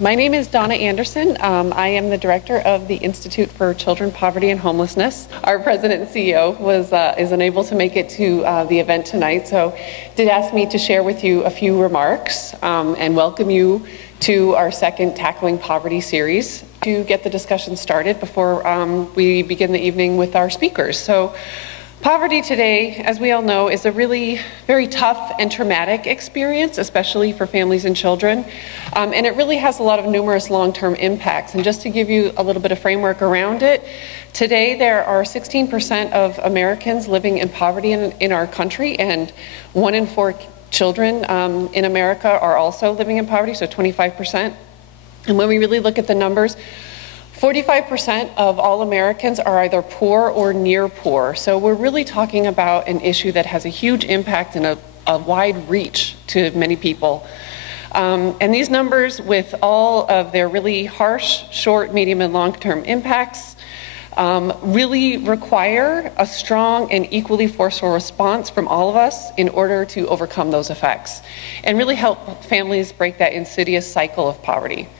My name is Donna Anderson. I am the director of the Institute for Children, Poverty, and Homelessness. Our president and CEO is unable to make it to the event tonight, so did ask me to share with you a few remarks and welcome you to our second Tackling Poverty series to get the discussion started before we begin the evening with our speakers. So, poverty today, as we all know, is a really very tough and traumatic experience, especially for families and children. And it really has a lot of numerous long-term impacts. And just to give you a little bit of framework around it, today there are 16% of Americans living in poverty in our country, and 1 in 4 children in America are also living in poverty, so 25%. And when we really look at the numbers, 45% of all Americans are either poor or near poor. So we're really talking about an issue that has a huge impact and a wide reach to many people. And these numbers, with all of their really harsh, short, medium, and long-term impacts, really require a strong and equally forceful response from all of us in order to overcome those effects and really help families break that insidious cycle of poverty.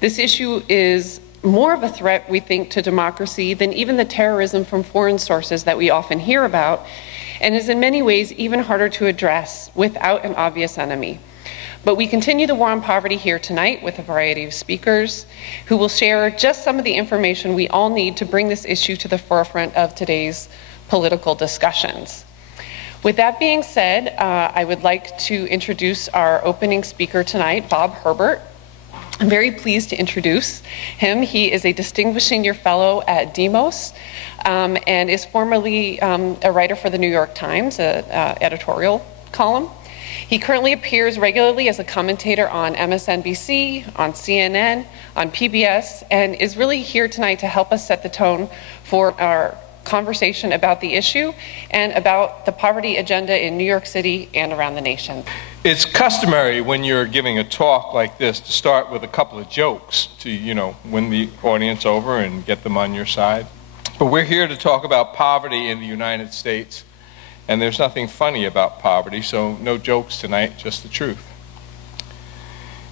This issue is more of a threat, we think, to democracy than even the terrorism from foreign sources that we often hear about, and is in many ways even harder to address without an obvious enemy. But we continue the war on poverty here tonight with a variety of speakers who will share just some of the information we all need to bring this issue to the forefront of today's political discussions. With that being said, I would like to introduce our opening speaker tonight, Bob Herbert. I'm very pleased to introduce him. He is a Distinguished Senior Fellow at Demos and is formerly a writer for the New York Times, an editorial column. He currently appears regularly as a commentator on MSNBC, on CNN, on PBS, and is really here tonight to help us set the tone for our conversation about the issue and about the poverty agenda in New York City and around the nation. It's customary when you're giving a talk like this to start with a couple of jokes to, win the audience over and get them on your side. But we're here to talk about poverty in the United States, and there's nothing funny about poverty, so no jokes tonight, just the truth.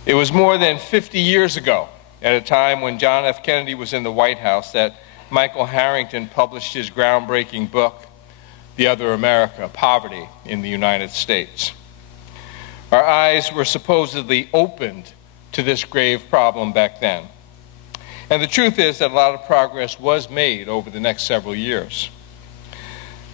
It was more than 50 years ago, at a time when John F. Kennedy was in the White House, that Michael Harrington published his groundbreaking book, The Other America, Poverty in the United States. Our eyes were supposedly opened to this grave problem back then. And the truth is that a lot of progress was made over the next several years.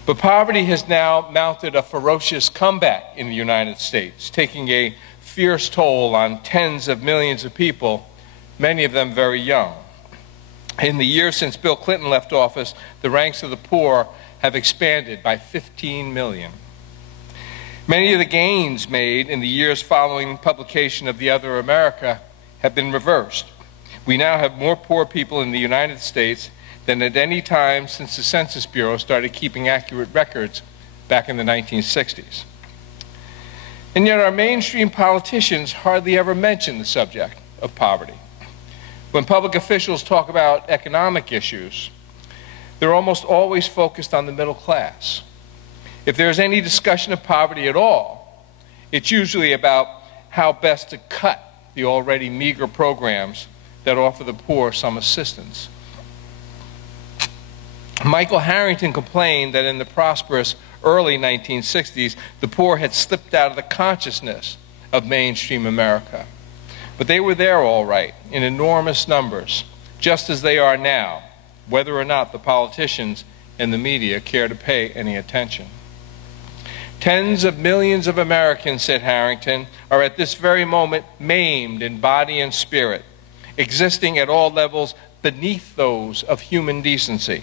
But poverty has now mounted a ferocious comeback in the United States, taking a fierce toll on tens of millions of people, many of them very young. In the years since Bill Clinton left office, the ranks of the poor have expanded by 15 million. Many of the gains made in the years following publication of The Other America have been reversed. We now have more poor people in the United States than at any time since the Census Bureau started keeping accurate records back in the 1960s. And yet our mainstream politicians hardly ever mention the subject of poverty. When public officials talk about economic issues, they're almost always focused on the middle class. If there's any discussion of poverty at all, it's usually about how best to cut the already meager programs that offer the poor some assistance. Michael Harrington complained that in the prosperous early 1960s, the poor had slipped out of the consciousness of mainstream America. But they were there all right, in enormous numbers, just as they are now, whether or not the politicians and the media care to pay any attention. Tens of millions of Americans, said Harrington, are at this very moment maimed in body and spirit, existing at all levels beneath those of human decency.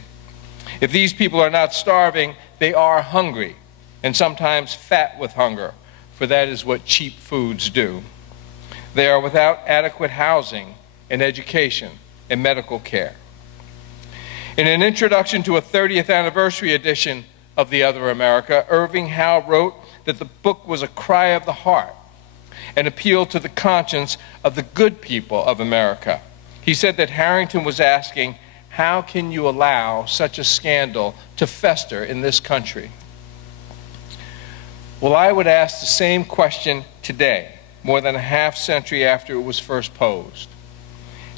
If these people are not starving, they are hungry, and sometimes fat with hunger, for that is what cheap foods do. They are without adequate housing and education and medical care. In an introduction to a 30th anniversary edition of The Other America, Irving Howe wrote that the book was a cry of the heart, an appeal to the conscience of the good people of America. He said that Harrington was asking, how can you allow such a scandal to fester in this country? Well, I would ask the same question today, more than a half century after it was first posed.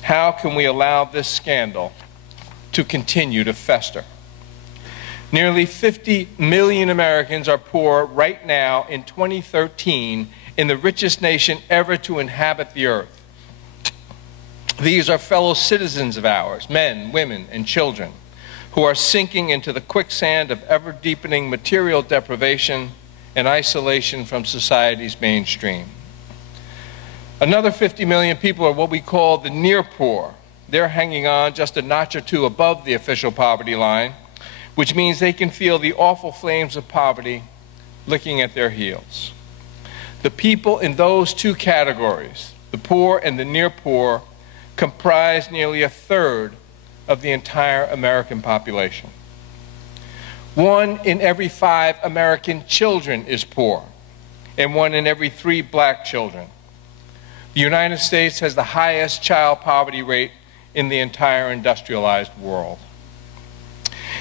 How can we allow this scandal to continue to fester? Nearly 50 million Americans are poor right now in 2013 in the richest nation ever to inhabit the earth. These are fellow citizens of ours, men, women, and children, who are sinking into the quicksand of ever-deepening material deprivation and isolation from society's mainstream. Another 50 million people are what we call the near poor. They're hanging on just a notch or two above the official poverty line, which means they can feel the awful flames of poverty licking at their heels. The people in those two categories, the poor and the near poor, comprise nearly a third of the entire American population. 1 in every 5 American children is poor, and 1 in every 3 black children. The United States has the highest child poverty rate in the entire industrialized world.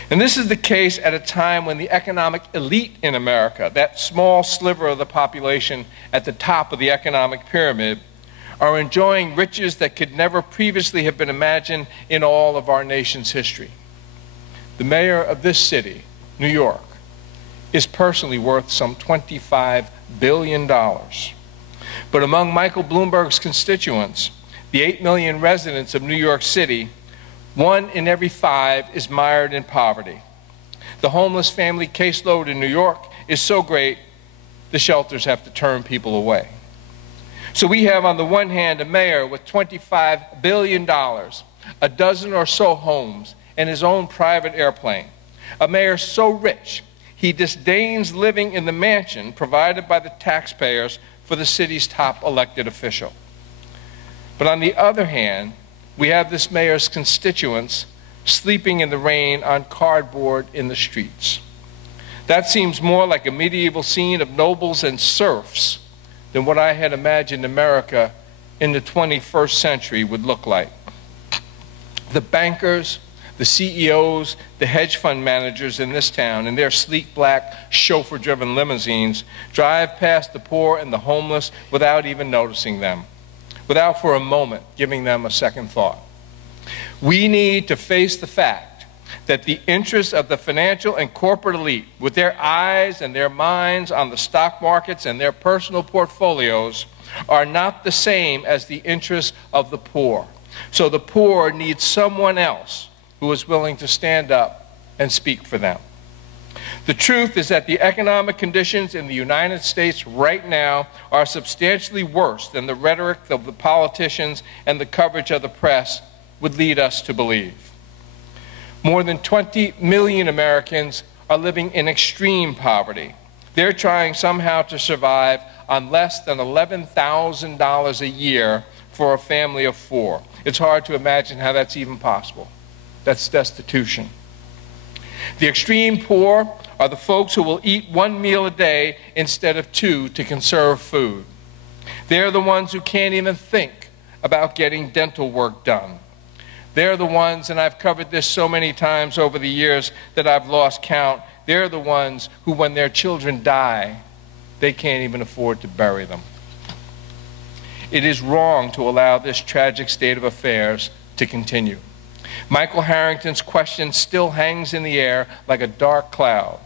And this is the case at a time when the economic elite in America, that small sliver of the population at the top of the economic pyramid, are enjoying riches that could never previously have been imagined in all of our nation's history. The mayor of this city, New York, is personally worth some $25 billion. But among Michael Bloomberg's constituents, the 8 million residents of New York City, 1 in every 5 is mired in poverty. The homeless family caseload in New York is so great, the shelters have to turn people away. So we have on the one hand a mayor with $25 billion, a dozen or so homes, and his own private airplane. A mayor so rich, he disdains living in the mansion provided by the taxpayers for the city's top elected official. But on the other hand, we have this mayor's constituents sleeping in the rain on cardboard in the streets. That seems more like a medieval scene of nobles and serfs than what I had imagined America in the 21st century would look like. The bankers, the CEOs, the hedge fund managers in this town in their sleek black chauffeur-driven limousines drive past the poor and the homeless without even noticing them, without for a moment giving them a second thought. We need to face the fact that the interests of the financial and corporate elite, with their eyes and their minds on the stock markets and their personal portfolios, are not the same as the interests of the poor. So the poor need someone else who is willing to stand up and speak for them. The truth is that the economic conditions in the United States right now are substantially worse than the rhetoric of the politicians and the coverage of the press would lead us to believe. More than 20 million Americans are living in extreme poverty. They're trying somehow to survive on less than $11,000 a year for a family of 4. It's hard to imagine how that's even possible. That's destitution. The extreme poor are the folks who will eat 1 meal a day instead of 2 to conserve food. They're the ones who can't even think about getting dental work done. They're the ones, and I've covered this so many times over the years that I've lost count, they're the ones who, when their children die, they can't even afford to bury them. It is wrong to allow this tragic state of affairs to continue. Michael Harrington's question still hangs in the air like a dark cloud,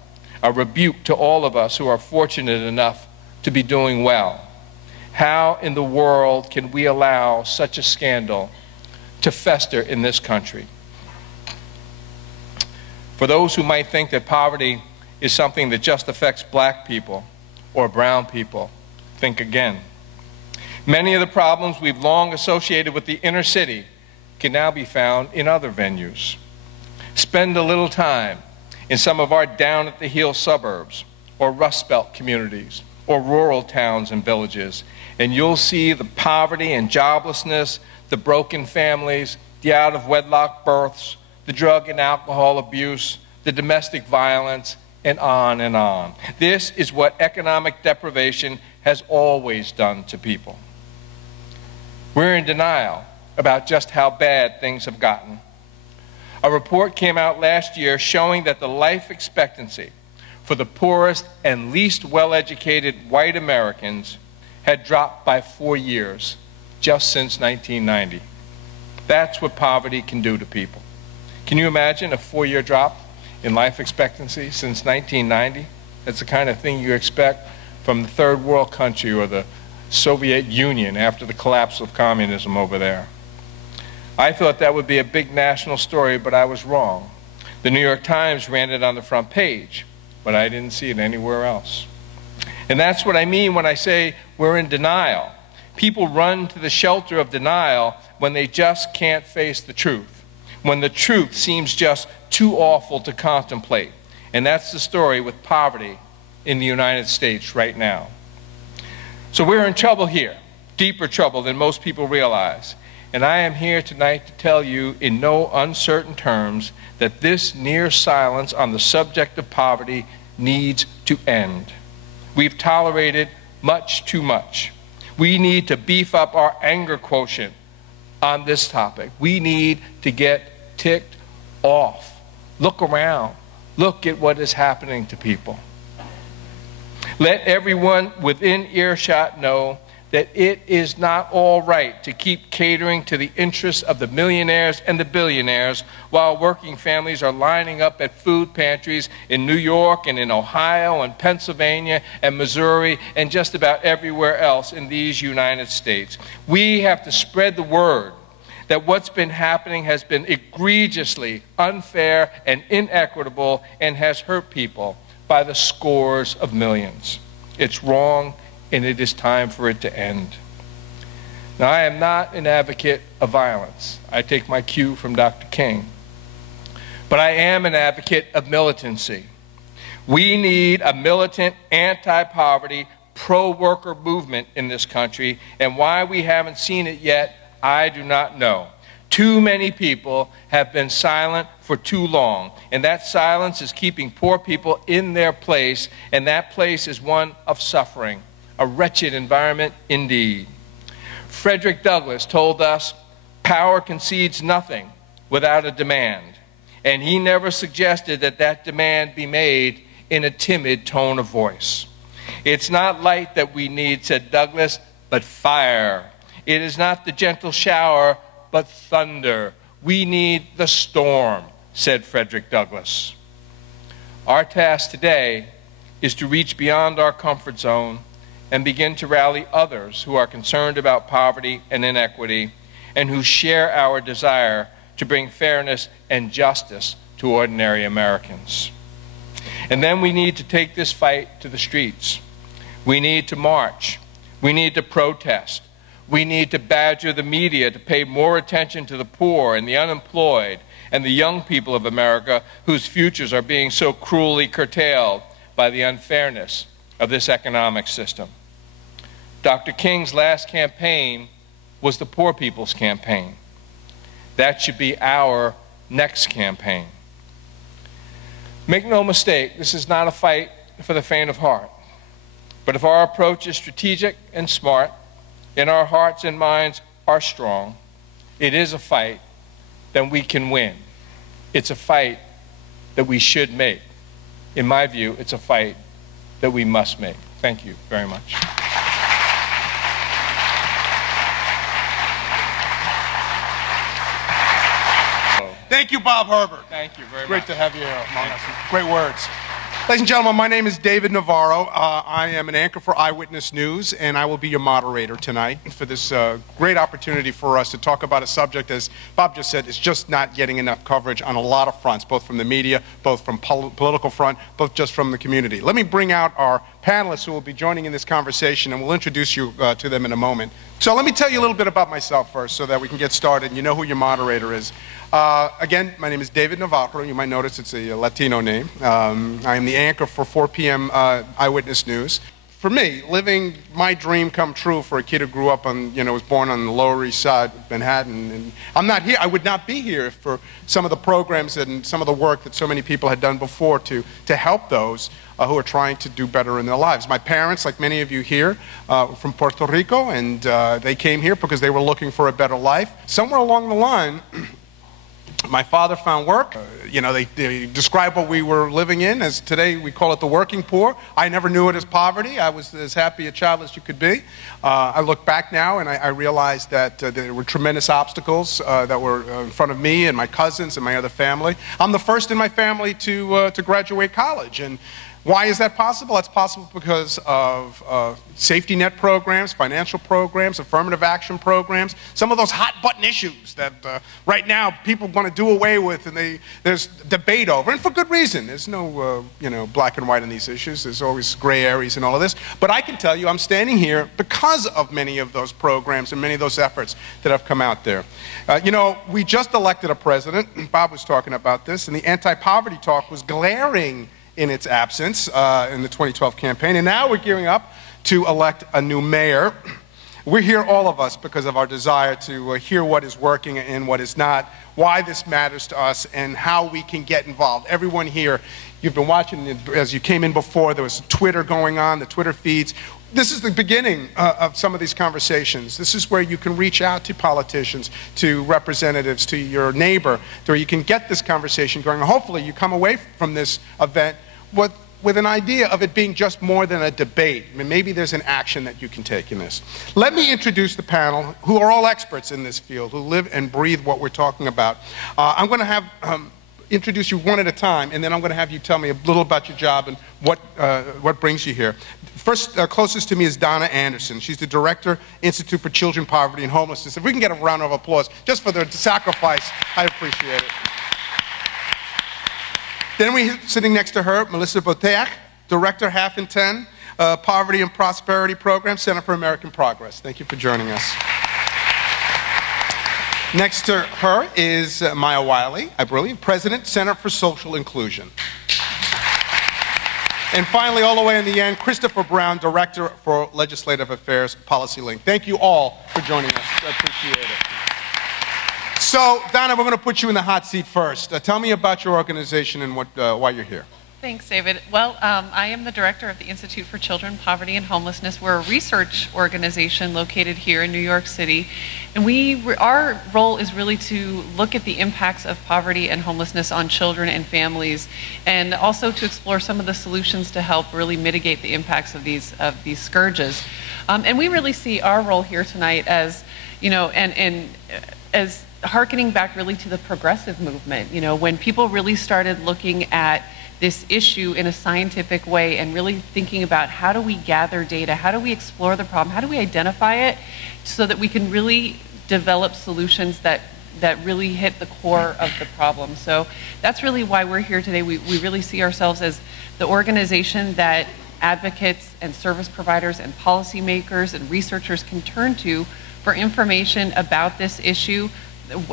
a rebuke to all of us who are fortunate enough to be doing well. How in the world can we allow such a scandal to fester in this country? For those who might think that poverty is something that just affects black people or brown people, think again. Many of the problems we've long associated with the inner city can now be found in other venues. Spend a little time in some of our down-at-the-heel suburbs or Rust Belt communities or rural towns and villages, and you'll see the poverty and joblessness, the broken families, the out-of-wedlock births, the drug and alcohol abuse, the domestic violence, and on and on. This is what economic deprivation has always done to people. We're in denial about just how bad things have gotten. A report came out last year showing that the life expectancy for the poorest and least well-educated white Americans had dropped by 4 years just since 1990. That's what poverty can do to people. Can you imagine a 4-year drop in life expectancy since 1990? That's the kind of thing you expect from the third world country or the Soviet Union after the collapse of communism over there. I thought that would be a big national story, but I was wrong. The New York Times ran it on the front page, but I didn't see it anywhere else. And that's what I mean when I say we're in denial. People run to the shelter of denial when they just can't face the truth, when the truth seems just too awful to contemplate. And that's the story with poverty in the United States right now. So we're in trouble here, deeper trouble than most people realize. And I am here tonight to tell you in no uncertain terms that this near silence on the subject of poverty needs to end. We've tolerated much too much. We need to beef up our anger quotient on this topic. We need to get ticked off. Look around. Look at what is happening to people. Let everyone within earshot know that it is not all right to keep catering to the interests of the millionaires and the billionaires while working families are lining up at food pantries in New York and in Ohio and Pennsylvania and Missouri and just about everywhere else in these United States. We have to spread the word that what's been happening has been egregiously unfair and inequitable and has hurt people by the scores of millions. It's wrong, and it is time for it to end. Now, I am not an advocate of violence. I take my cue from Dr. King. But I am an advocate of militancy. We need a militant, anti-poverty, pro-worker movement in this country, and why we haven't seen it yet, I do not know. Too many people have been silent for too long, and that silence is keeping poor people in their place, and that place is one of suffering. A wretched environment indeed. Frederick Douglass told us, power concedes nothing without a demand. And he never suggested that that demand be made in a timid tone of voice. It's not light that we need, said Douglass, but fire. It is not the gentle shower, but thunder. We need the storm, said Frederick Douglass. Our task today is to reach beyond our comfort zone and begin to rally others who are concerned about poverty and inequity and who share our desire to bring fairness and justice to ordinary Americans. And then we need to take this fight to the streets. We need to march. We need to protest. We need to badger the media to pay more attention to the poor and the unemployed and the young people of America whose futures are being so cruelly curtailed by the unfairness of this economic system. Dr. King's last campaign was the poor people's campaign. That should be our next campaign. Make no mistake, this is not a fight for the faint of heart. But if our approach is strategic and smart, and our hearts and minds are strong, it is a fight that we can win. It's a fight that we should make. In my view, it's a fight that we must make. Thank you very much. Thank you, Bob Herbert. Thank you very much. Great to have you here among us. Great words. Ladies and gentlemen, my name is David Navarro. I am an anchor for Eyewitness News, and I will be your moderator tonight for this great opportunity for us to talk about a subject, as Bob just said, is just not getting enough coverage on a lot of fronts, both from the media, both from political front, both just from the community. Let me bring out our panelists who will be joining in this conversation, and we'll introduce you to them in a moment. So let me tell you a little bit about myself first so that we can get started and you know who your moderator is. Again, my name is David Navarro. You might notice it's a Latino name. I am the anchor for 4 p.m. Eyewitness News. For me, living my dream come true for a kid who grew up on, was born on the Lower East Side of Manhattan. And I'm not here, I would not be here for some of the programs and some of the work that so many people had done before to help those who are trying to do better in their lives. My parents, like many of you here, from Puerto Rico, and they came here because they were looking for a better life. Somewhere along the line, My father found work. You know, they describe what we were living in as today we call it the working poor. I never knew it as poverty. I was as happy a child as you could be. I look back now and I realized that there were tremendous obstacles that were in front of me and my cousins and my other family. I'm the first in my family to graduate college. And why is that possible? That's possible because of safety net programs, financial programs, affirmative action programs, some of those hot button issues that right now people want to do away with and there's debate over, and for good reason. There's no you know, black and white in these issues. There's always gray areas and all of this. But I can tell you I'm standing here because of many of those programs and many of those efforts that have come out there. You know, we just elected a president. Bob was talking about this, and the anti-poverty talk was glaring in its absence in the 2012 campaign. And now we're gearing up to elect a new mayor. We're here, all of us, because of our desire to hear what is working and what is not, why this matters to us, and how we can get involved. Everyone here, you've been watching, as you came in before, there was Twitter going on, the Twitter feeds. This is the beginning of some of these conversations. This is where you can reach out to politicians, to representatives, to your neighbor, where you can get this conversation going. Hopefully you come away from this event with an idea of it being just more than a debate. I mean, maybe there's an action that you can take in this. Let me introduce the panel, who are all experts in this field, who live and breathe what we're talking about. I'm going to have introduce you one at a time, and then I'm going to have you tell me a little about your job and what brings you here. First, closest to me is Donna Anderson. She's the Director, Institute for Children, Poverty and Homelessness. If we can get a round of applause just for their sacrifice, I appreciate it. Then sitting next to her, Melissa Boteach, Director, Half and 10, Poverty and Prosperity Program, Center for American Progress. Thank you for joining us. Next to her is Maya Wiley, I believe, President, Center for Social Inclusion. And finally, all the way in the end, Christopher Brown, Director for Legislative Affairs, PolicyLink. Thank you all for joining us. I appreciate it. So, Donna, we're going to put you in the hot seat first. Tell me about your organization and why you're here. Thanks, David. Well, I am the director of the Institute for Children, Poverty and Homelessness. We're a research organization located here in New York City. And our role is really to look at the impacts of poverty and homelessness on children and families, and also to explore some of the solutions to help really mitigate the impacts of these scourges. And we really see our role here tonight as, you know, and as hearkening back really to the progressive movement. You know, when people really started looking at this issue in a scientific way and really thinking about how do we gather data, how do we explore the problem, how do we identify it so that we can really develop solutions that really hit the core of the problem. So that's really why we're here today. We really see ourselves as the organization that advocates and service providers and policymakers and researchers can turn to for information about this issue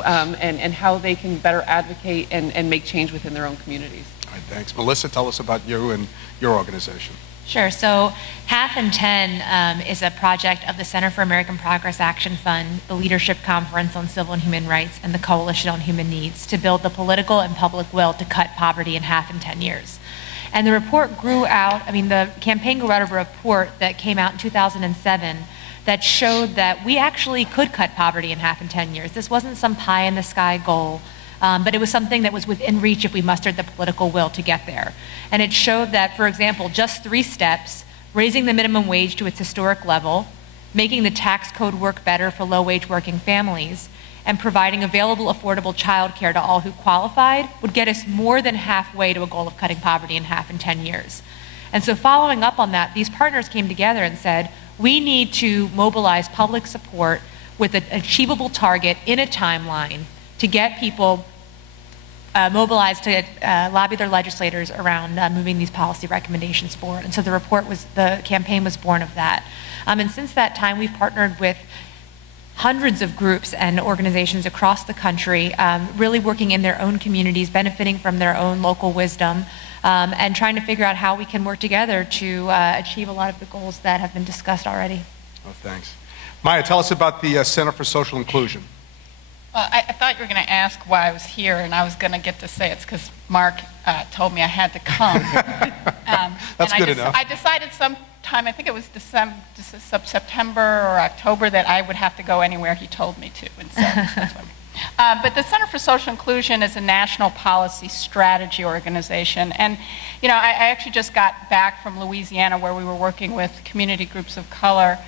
and how they can better advocate and make change within their own communities. All right, thanks. Melissa, tell us about you and your organization. Sure. So Half and 10 is a project of the Center for American Progress Action Fund, the Leadership Conference on Civil and Human Rights, and the Coalition on Human Needs to build the political and public will to cut poverty in half in 10 years. And the report grew out, the campaign grew out of a report that came out in 2007 that showed that we actually could cut poverty in half in 10 years. This wasn't some pie-in-the-sky goal, but it was something that was within reach if we mustered the political will to get there. And it showed that, for example, just 3 steps, raising the minimum wage to its historic level, making the tax code work better for low-wage working families, and providing available affordable childcare to all who qualified would get us more than halfway to a goal of cutting poverty in half in 10 years. And so following up on that, these partners came together and said, we need to mobilize public support with an achievable target in a timeline to get people mobilized to lobby their legislators around moving these policy recommendations forward. And so the campaign was born of that. And since that time, we've partnered with hundreds of groups and organizations across the country, really working in their own communities, benefiting from their own local wisdom, and trying to figure out how we can work together to achieve a lot of the goals that have been discussed already. Oh, thanks. Maya, tell us about the Center for Social Inclusion. Well, I thought you were going to ask why I was here, and I was going to get to say it's because Mark told me I had to come. That's good enough. I decided sometime, I think it was September or October, that I would have to go anywhere he told me to, and so that's why. But the Center for Social Inclusion is a national policy strategy organization. And, you know, I actually just got back from Louisiana where we were working with community groups of color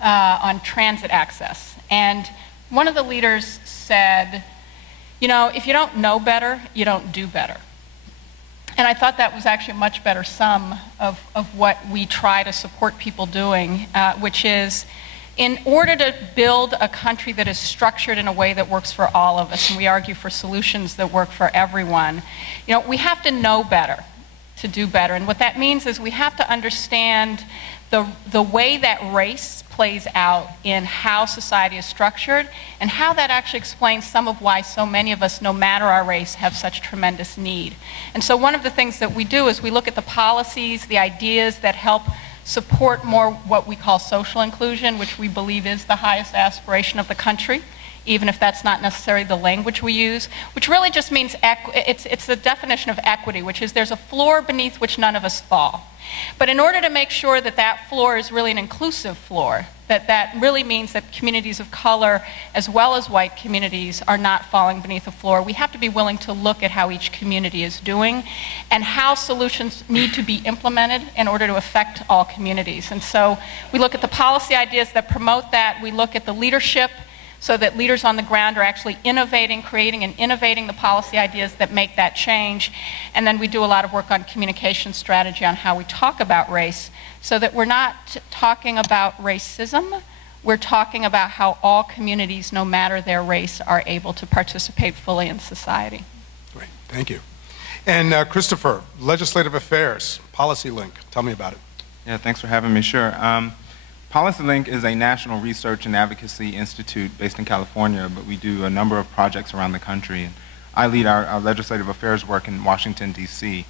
on transit access. And one of the leaders said, you know, if you don't know better, you don't do better. And I thought that was actually a much better sum of what we try to support people doing, which is, in order to build a country that is structured in a way that works for all of us, and we argue for solutions that work for everyone, you know, we have to know better to do better. And what that means is we have to understand the way that race plays out in how society is structured, and how that actually explains some of why so many of us, no matter our race, have such tremendous need. And so one of the things that we do is we look at the policies, the ideas that help support more what we call social inclusion, which we believe is the highest aspiration of the country, even if that's not necessarily the language we use, which really just means, it's the definition of equity, which is there's a floor beneath which none of us fall. But in order to make sure that that floor is really an inclusive floor, that really means that communities of color as well as white communities are not falling beneath the floor, we have to be willing to look at how each community is doing and how solutions need to be implemented in order to affect all communities. And so we look at the policy ideas that promote that, we look at the leadership, so that leaders on the ground are actually innovating, creating and innovating the policy ideas that make that change. And then we do a lot of work on communication strategy on how we talk about race, so that we're not talking about racism, we're talking about how all communities, no matter their race, are able to participate fully in society. Great, thank you. And Christopher, Legislative Affairs, PolicyLink, tell me about it. Yeah, thanks for having me, sure. PolicyLink is a national research and advocacy institute based in California, but we do a number of projects around the country. And I lead our legislative affairs work in Washington, D.C.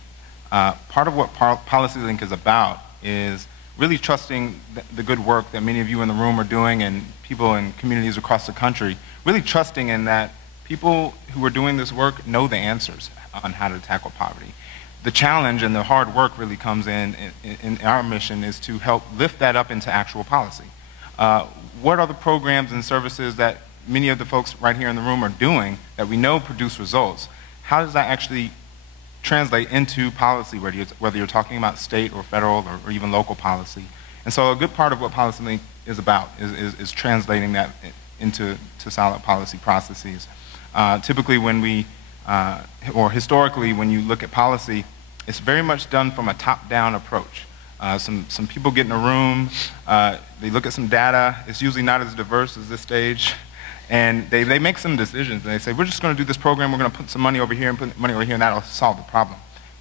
Part of what PolicyLink is about is really trusting the good work that many of you in the room are doing, and people in communities across the country, really trusting in that people who are doing this work know the answers on how to tackle poverty. The challenge and the hard work really comes in our mission is to help lift that up into actual policy. What are the programs and services that many of the folks right here in the room are doing that we know produce results? How does that actually translate into policy, whether you're talking about state or federal or even local policy? And so a good part of what PolicyLink is about is translating that into solid policy processes. Typically when we, or historically when you look at policy, it's very much done from a top-down approach. Some people get in a room, they look at some data, it's usually not as diverse as this stage, and they make some decisions, and they say, we're just gonna do this program, we're gonna put some money over here and put money over here, and that'll solve the problem.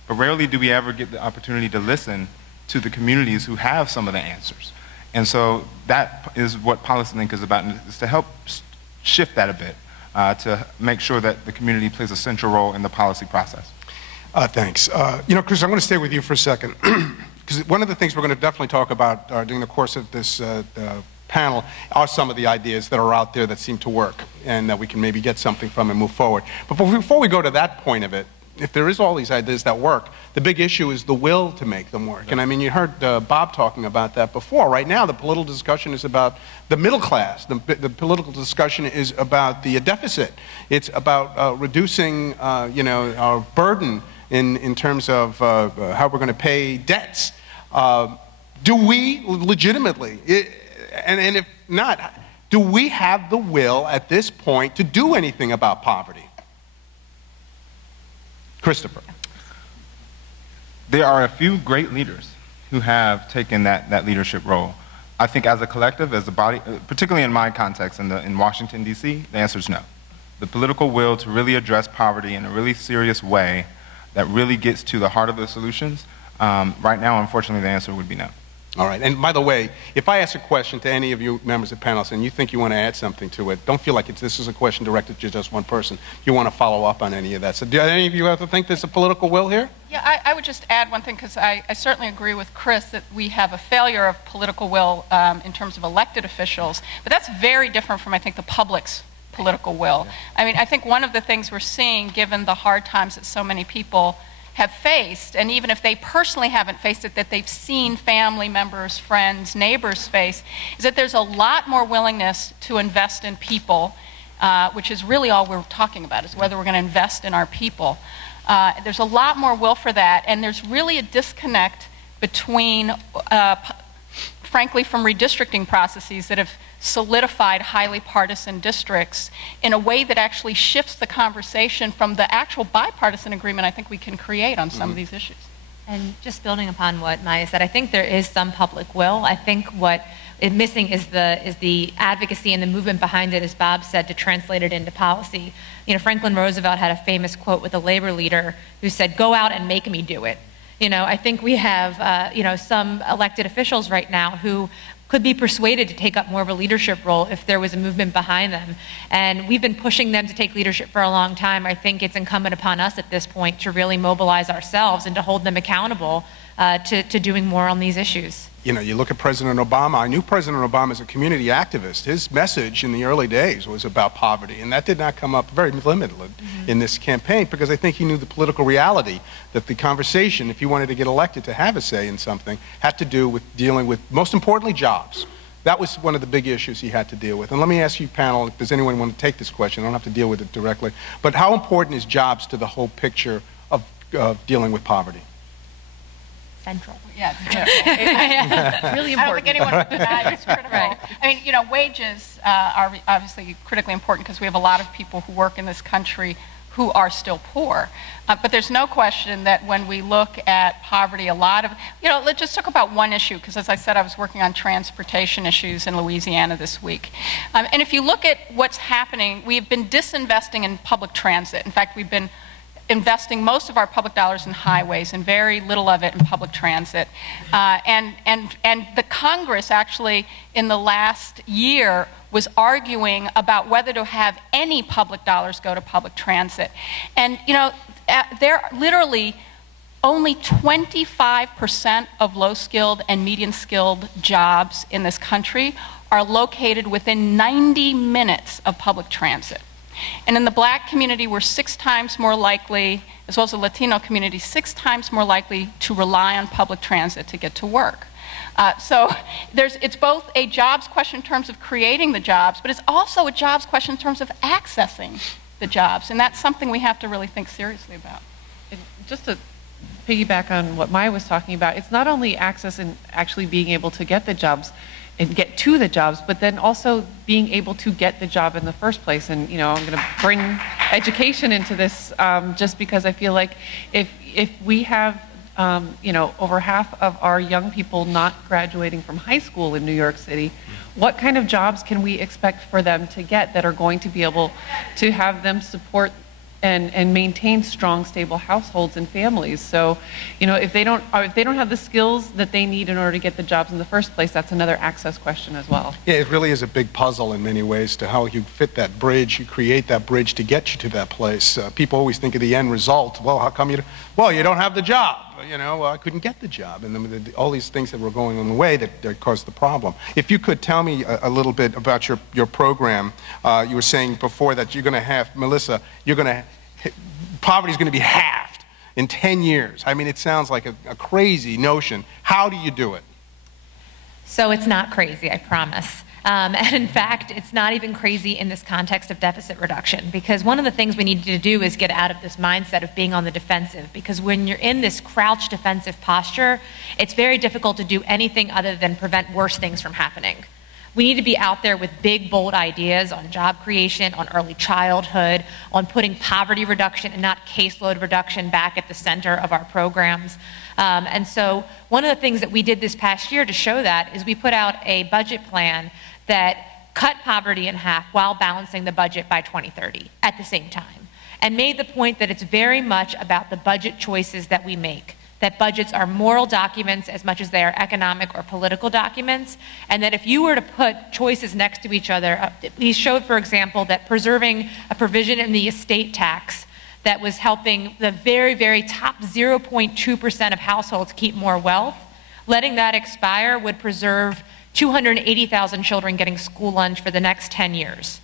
But rarely do we ever get the opportunity to listen to the communities who have some of the answers. And so that is what PolicyLink is about, and is to help shift that a bit, to make sure that the community plays a central role in the policy process. Thanks. You know, Chris, I'm going to stay with you for a second, because one of the things we're going to definitely talk about during the course of this panel are some of the ideas that are out there that seem to work and that we can maybe get something from and move forward. But before we go to that point of it, if there is all these ideas that work, the big issue is the will to make them work. And I mean, you heard Bob talking about that before. Right now, the political discussion is about the middle class. The political discussion is about the deficit. It's about reducing, you know, our burden in terms of how we're going to pay debts. Do we legitimately, and if not, do we have the will at this point to do anything about poverty? Christopher. There are a few great leaders who have taken that leadership role. I think as a collective, as a body, particularly in my context in Washington, D.C., the answer is no. The political will to really address poverty in a really serious way that really gets to the heart of the solutions, right now, unfortunately, the answer would be no. All right, and by the way, if I ask a question to any of you members of the panel and you think you want to add something to it, don't feel like this is a question directed to just one person. You want to follow up on any of that. So do any of you have to think there's a political will here? Yeah, I would just add one thing, because I certainly agree with Chris that we have a failure of political will in terms of elected officials, but that's very different from, I think, the public's political will. I mean, I think one of the things we're seeing, given the hard times that so many people have faced, and even if they personally haven't faced it, that they've seen family members, friends, neighbors face, is that there's a lot more willingness to invest in people which is really all we're talking about, is whether we're going to invest in our people. There's a lot more will for that, and there's really a disconnect between, frankly, from redistricting processes that have solidified highly partisan districts in a way that actually shifts the conversation from the actual bipartisan agreement I think we can create on some of these issues. And just building upon what Maya said, I think there is some public will. I think what is missing is the advocacy and the movement behind it, as Bob said, to translate it into policy. You know, Franklin Roosevelt had a famous quote with a labor leader who said, "Go out and make me do it." You know, I think we have, you know, some elected officials right now who could be persuaded to take up more of a leadership role if there was a movement behind them. And we've been pushing them to take leadership for a long time. I think it's incumbent upon us at this point to really mobilize ourselves and to hold them accountable to doing more on these issues. You know, you look at President Obama. I knew President Obama as a community activist. His message in the early days was about poverty, and that did not come up very limited in this campaign, because I think he knew the political reality that the conversation, if he wanted to get elected to have a say in something, had to do with dealing with, most importantly, jobs. That was one of the big issues he had to deal with. And let me ask you, panel, if does anyone want to take this question? I don't have to deal with it directly. But how important is jobs to the whole picture of dealing with poverty? Central. Yeah, it's really important. I don't think anyone would deny it's critical. Right. I mean, you know, wages are obviously critically important because we have a lot of people who work in this country who are still poor. But there's no question that when we look at poverty, a lot of, you know, let's just talk about one issue, because as I said, I was working on transportation issues in Louisiana this week. And if you look at what's happening, we've been disinvesting in public transit. In fact, we've been investing most of our public dollars in highways and very little of it in public transit. And the Congress actually in the last year was arguing about whether to have any public dollars go to public transit. And you know, there are literally only 25% of low-skilled and medium-skilled jobs in this country are located within 90 minutes of public transit. And in the Black community, we're 6 times more likely, as well as the Latino community, 6 times more likely to rely on public transit to get to work. So it's both a jobs question in terms of creating the jobs, but it's also a jobs question in terms of accessing the jobs. And that's something we have to really think seriously about. And just to piggyback on what Maya was talking about, it's not only access and actually being able to get the jobs and get to the jobs, but then also being able to get the job in the first place. And you know, I'm going to bring education into this just because I feel like if we have you know, over half of our young people not graduating from high school in New York City, what kind of jobs can we expect for them to get that are going to be able to have them support and maintain strong, stable households and families? So, you know, if they don't have the skills that they need in order to get the jobs in the first place, that's another access question as well. Yeah, it really is a big puzzle in many ways to how you fit that bridge, you create that bridge to get you to that place. People always think of the end result. Well, how come you don't have the job? You know, I couldn't get the job. And all these things that were going on the way that caused the problem. If you could tell me a little bit about your program. You were saying before that you're going to have, Melissa, poverty is going to be halved in 10 years. I mean, it sounds like a crazy notion. How do you do it? So it's not crazy, I promise. And in fact, it's not even crazy in this context of deficit reduction, because one of the things we need to do is get out of this mindset of being on the defensive, because when you're in this crouched defensive posture, it's very difficult to do anything other than prevent worse things from happening. We need to be out there with big, bold ideas on job creation, on early childhood, on putting poverty reduction and not caseload reduction back at the center of our programs. And so one of the things that we did this past year to show that is we put out a budget plan that cut poverty in half while balancing the budget by 2030 at the same time, and made the point that it's very much about the budget choices that we make, that budgets are moral documents as much as they are economic or political documents, and that if you were to put choices next to each other, he showed, for example, that preserving a provision in the estate tax that was helping the very, very top 0.2% of households keep more wealth, letting that expire would preserve 280,000 children getting school lunch for the next 10 years.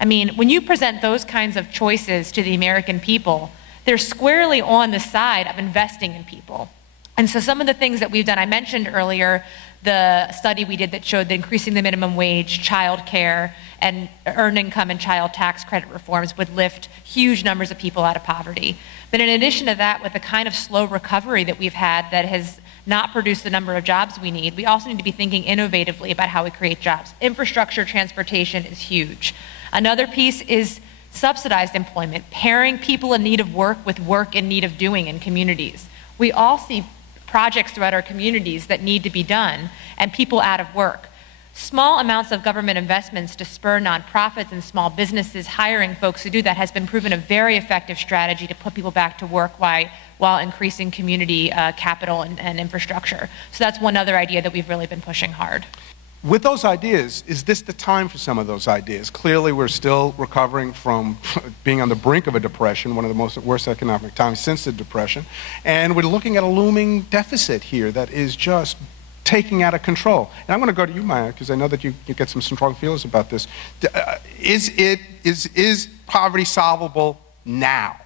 I mean, when you present those kinds of choices to the American people, they're squarely on the side of investing in people. And so some of the things that we've done, I mentioned earlier the study we did that showed that increasing the minimum wage, child care, and earned income and child tax credit reforms would lift huge numbers of people out of poverty. But in addition to that, with the kind of slow recovery that we've had that has not produced the number of jobs we need, we also need to be thinking innovatively about how we create jobs. Infrastructure, transportation is huge. Another piece is subsidized employment, pairing people in need of work with work in need of doing in communities. We all see projects throughout our communities that need to be done and people out of work. Small amounts of government investments to spur nonprofits and small businesses hiring folks who do that has been proven a very effective strategy to put people back to work while increasing community capital and infrastructure. So that's one other idea that we've really been pushing hard. With those ideas, is this the time for some of those ideas? Clearly, we're still recovering from being on the brink of a depression, one of the worst economic times since the Depression, and we're looking at a looming deficit here that is just taking out of control. And I'm going to go to you, Maya, because I know that you get some strong feelings about this. Is poverty solvable now?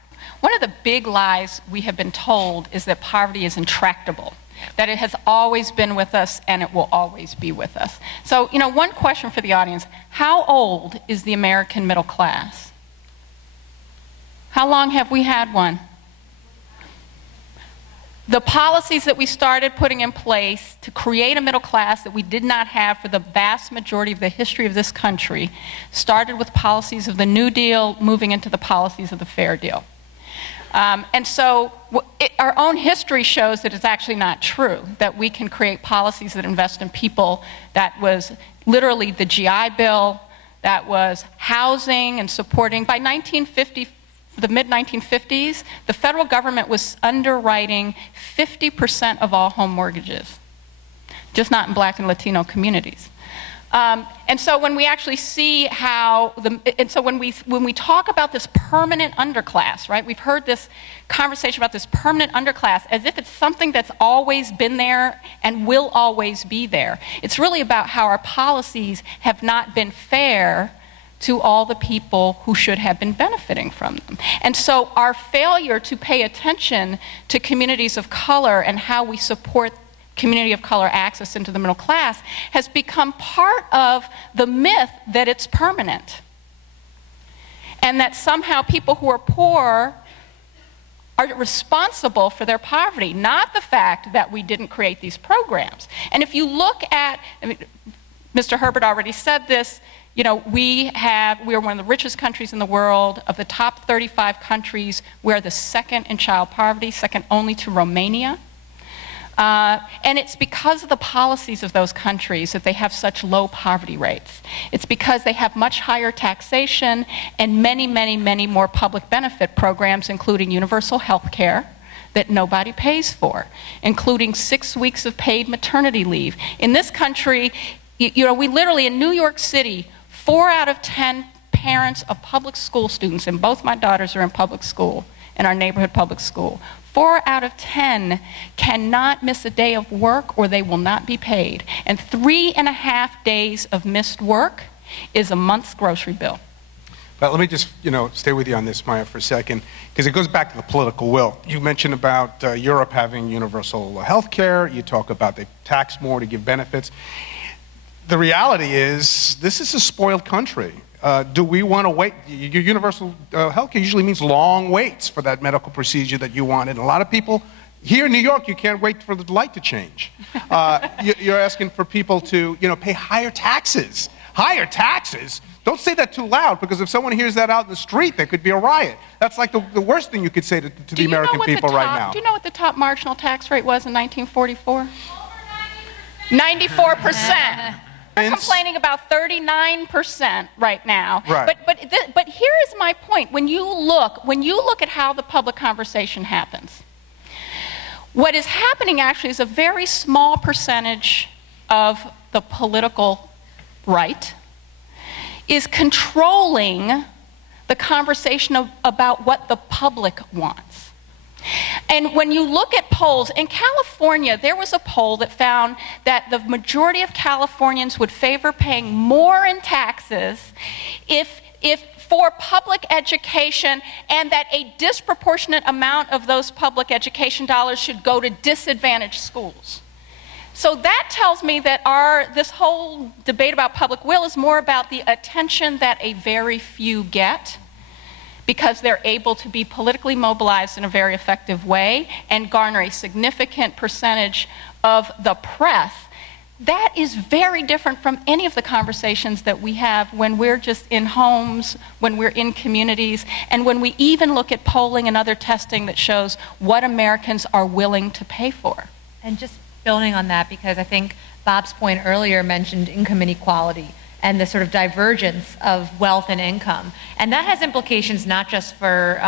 One of the big lies we have been told is that poverty is intractable, that it has always been with us and it will always be with us. So, one question for the audience: how old is the American middle class? How long have we had one? The policies that we started putting in place to create a middle class that we did not have for the vast majority of the history of this country started with policies of the New Deal, moving into the policies of the Fair Deal. And so our own history shows that it's actually not true, that we can create policies that invest in people. That was literally the GI Bill, that was housing and supporting. By the mid-1950s, the federal government was underwriting 50% of all home mortgages, just not in Black and Latino communities. And so when we actually see when we talk about this permanent underclass, right? We've heard this conversation about this permanent underclass as if it's something that's always been there and will always be there. It's really about how our policies have not been fair to all the people who should have been benefiting from them. And so our failure to pay attention to communities of color and how we support community of color access into the middle class has become part of the myth that it's permanent. And that somehow people who are poor are responsible for their poverty, not the fact that we didn't create these programs. And if you look at, Mr. Herbert already said this, we are one of the richest countries in the world. Of the top 35 countries, we're the second in child poverty, second only to Romania. And it's because of the policies of those countries that they have such low poverty rates. It's because they have much higher taxation and many, many, many more public benefit programs, including universal health care that nobody pays for, including 6 weeks of paid maternity leave. In this country, we literally, in New York City, 4 out of 10 parents of public school students, and both my daughters are in public school, in our neighborhood public school, 4 out of 10 cannot miss a day of work or they will not be paid. And 3.5 days of missed work is a month's grocery bill. But let me just, stay with you on this, Maya, for a second, because it goes back to the political will. You mentioned about Europe having universal health care. You talk about they tax more to give benefits. The reality is, this is a spoiled country. Do we want to wait? Your universal health care usually means long waits for that medical procedure that you want. And a lot of people, here in New York, you can't wait for the light to change. You're asking for people to, pay higher taxes. Higher taxes? Don't say that too loud, because if someone hears that out in the street, there could be a riot. That's like the worst thing you could say to the American people right now. Do you know what the top marginal tax rate was in 1944? 94%. We're complaining about 39% right now. Right. But here is my point. When you look at how the public conversation happens, what is happening actually is a very small percentage of the political right is controlling the conversation about what the public wants. And when you look at polls, in California, there was a poll that found that the majority of Californians would favor paying more in taxes if for public education, and that a disproportionate amount of those public education dollars should go to disadvantaged schools. So that tells me that this whole debate about public will is more about the attention that a very few get, because they're able to be politically mobilized in a very effective way and garner a significant percentage of the press. That is very different from any of the conversations that we have when we're just in homes, when we're in communities, and when we even look at polling and other testing that shows what Americans are willing to pay for. And just building on that, because I think Bob's point earlier mentioned income inequality and the sort of divergence of wealth and income. And that has implications not just for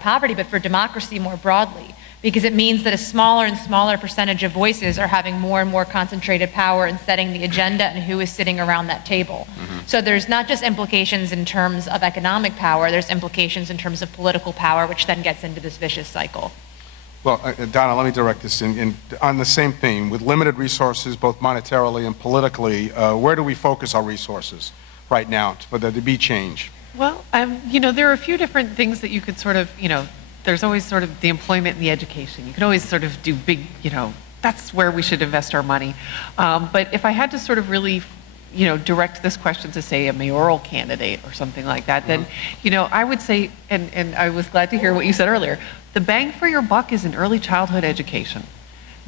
poverty, but for democracy more broadly, because it means that a smaller and smaller percentage of voices are having more and more concentrated power in setting the agenda and who is sitting around that table. So there's not just implications in terms of economic power, there's implications in terms of political power, which then gets into this vicious cycle. Well, Donna, let me direct this on the same theme. With limited resources, both monetarily and politically, where do we focus our resources right now for there to be change? Well, you know, there are a few different things that you could sort of, you know, there's always sort of the employment and the education. You could always sort of do big, you know, that's where we should invest our money. But if I had to sort of really, you know, direct this question to, say, a mayoral candidate or something like that, then, you know, I would say, and I was glad to hear what you said earlier, the bang for your buck is in early childhood education.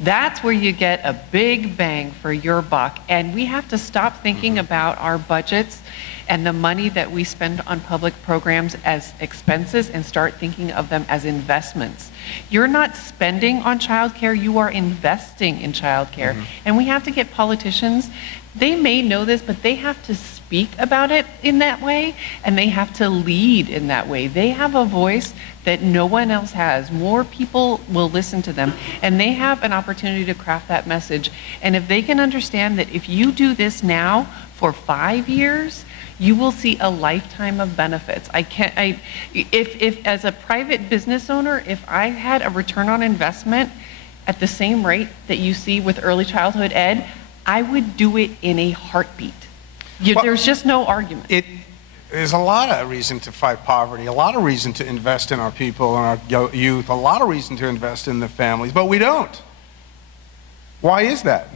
That's where you get a big bang for your buck. And we have to stop thinking about our budgets and the money that we spend on public programs as expenses and start thinking of them as investments. You're not spending on childcare, you are investing in childcare. And we have to get politicians, they may know this, but they have to speak about it in that way, and they have to lead in that way. They have a voice that no one else has. More people will listen to them, and they have an opportunity to craft that message. And if they can understand that if you do this now for 5 years, you will see a lifetime of benefits. If as a private business owner, if I had a return on investment at the same rate that you see with early childhood ed, I would do it in a heartbeat. There's just no argument. There's a lot of reason to fight poverty, a lot of reason to invest in our people and our youth, a lot of reason to invest in the families, but we don't. Why is that?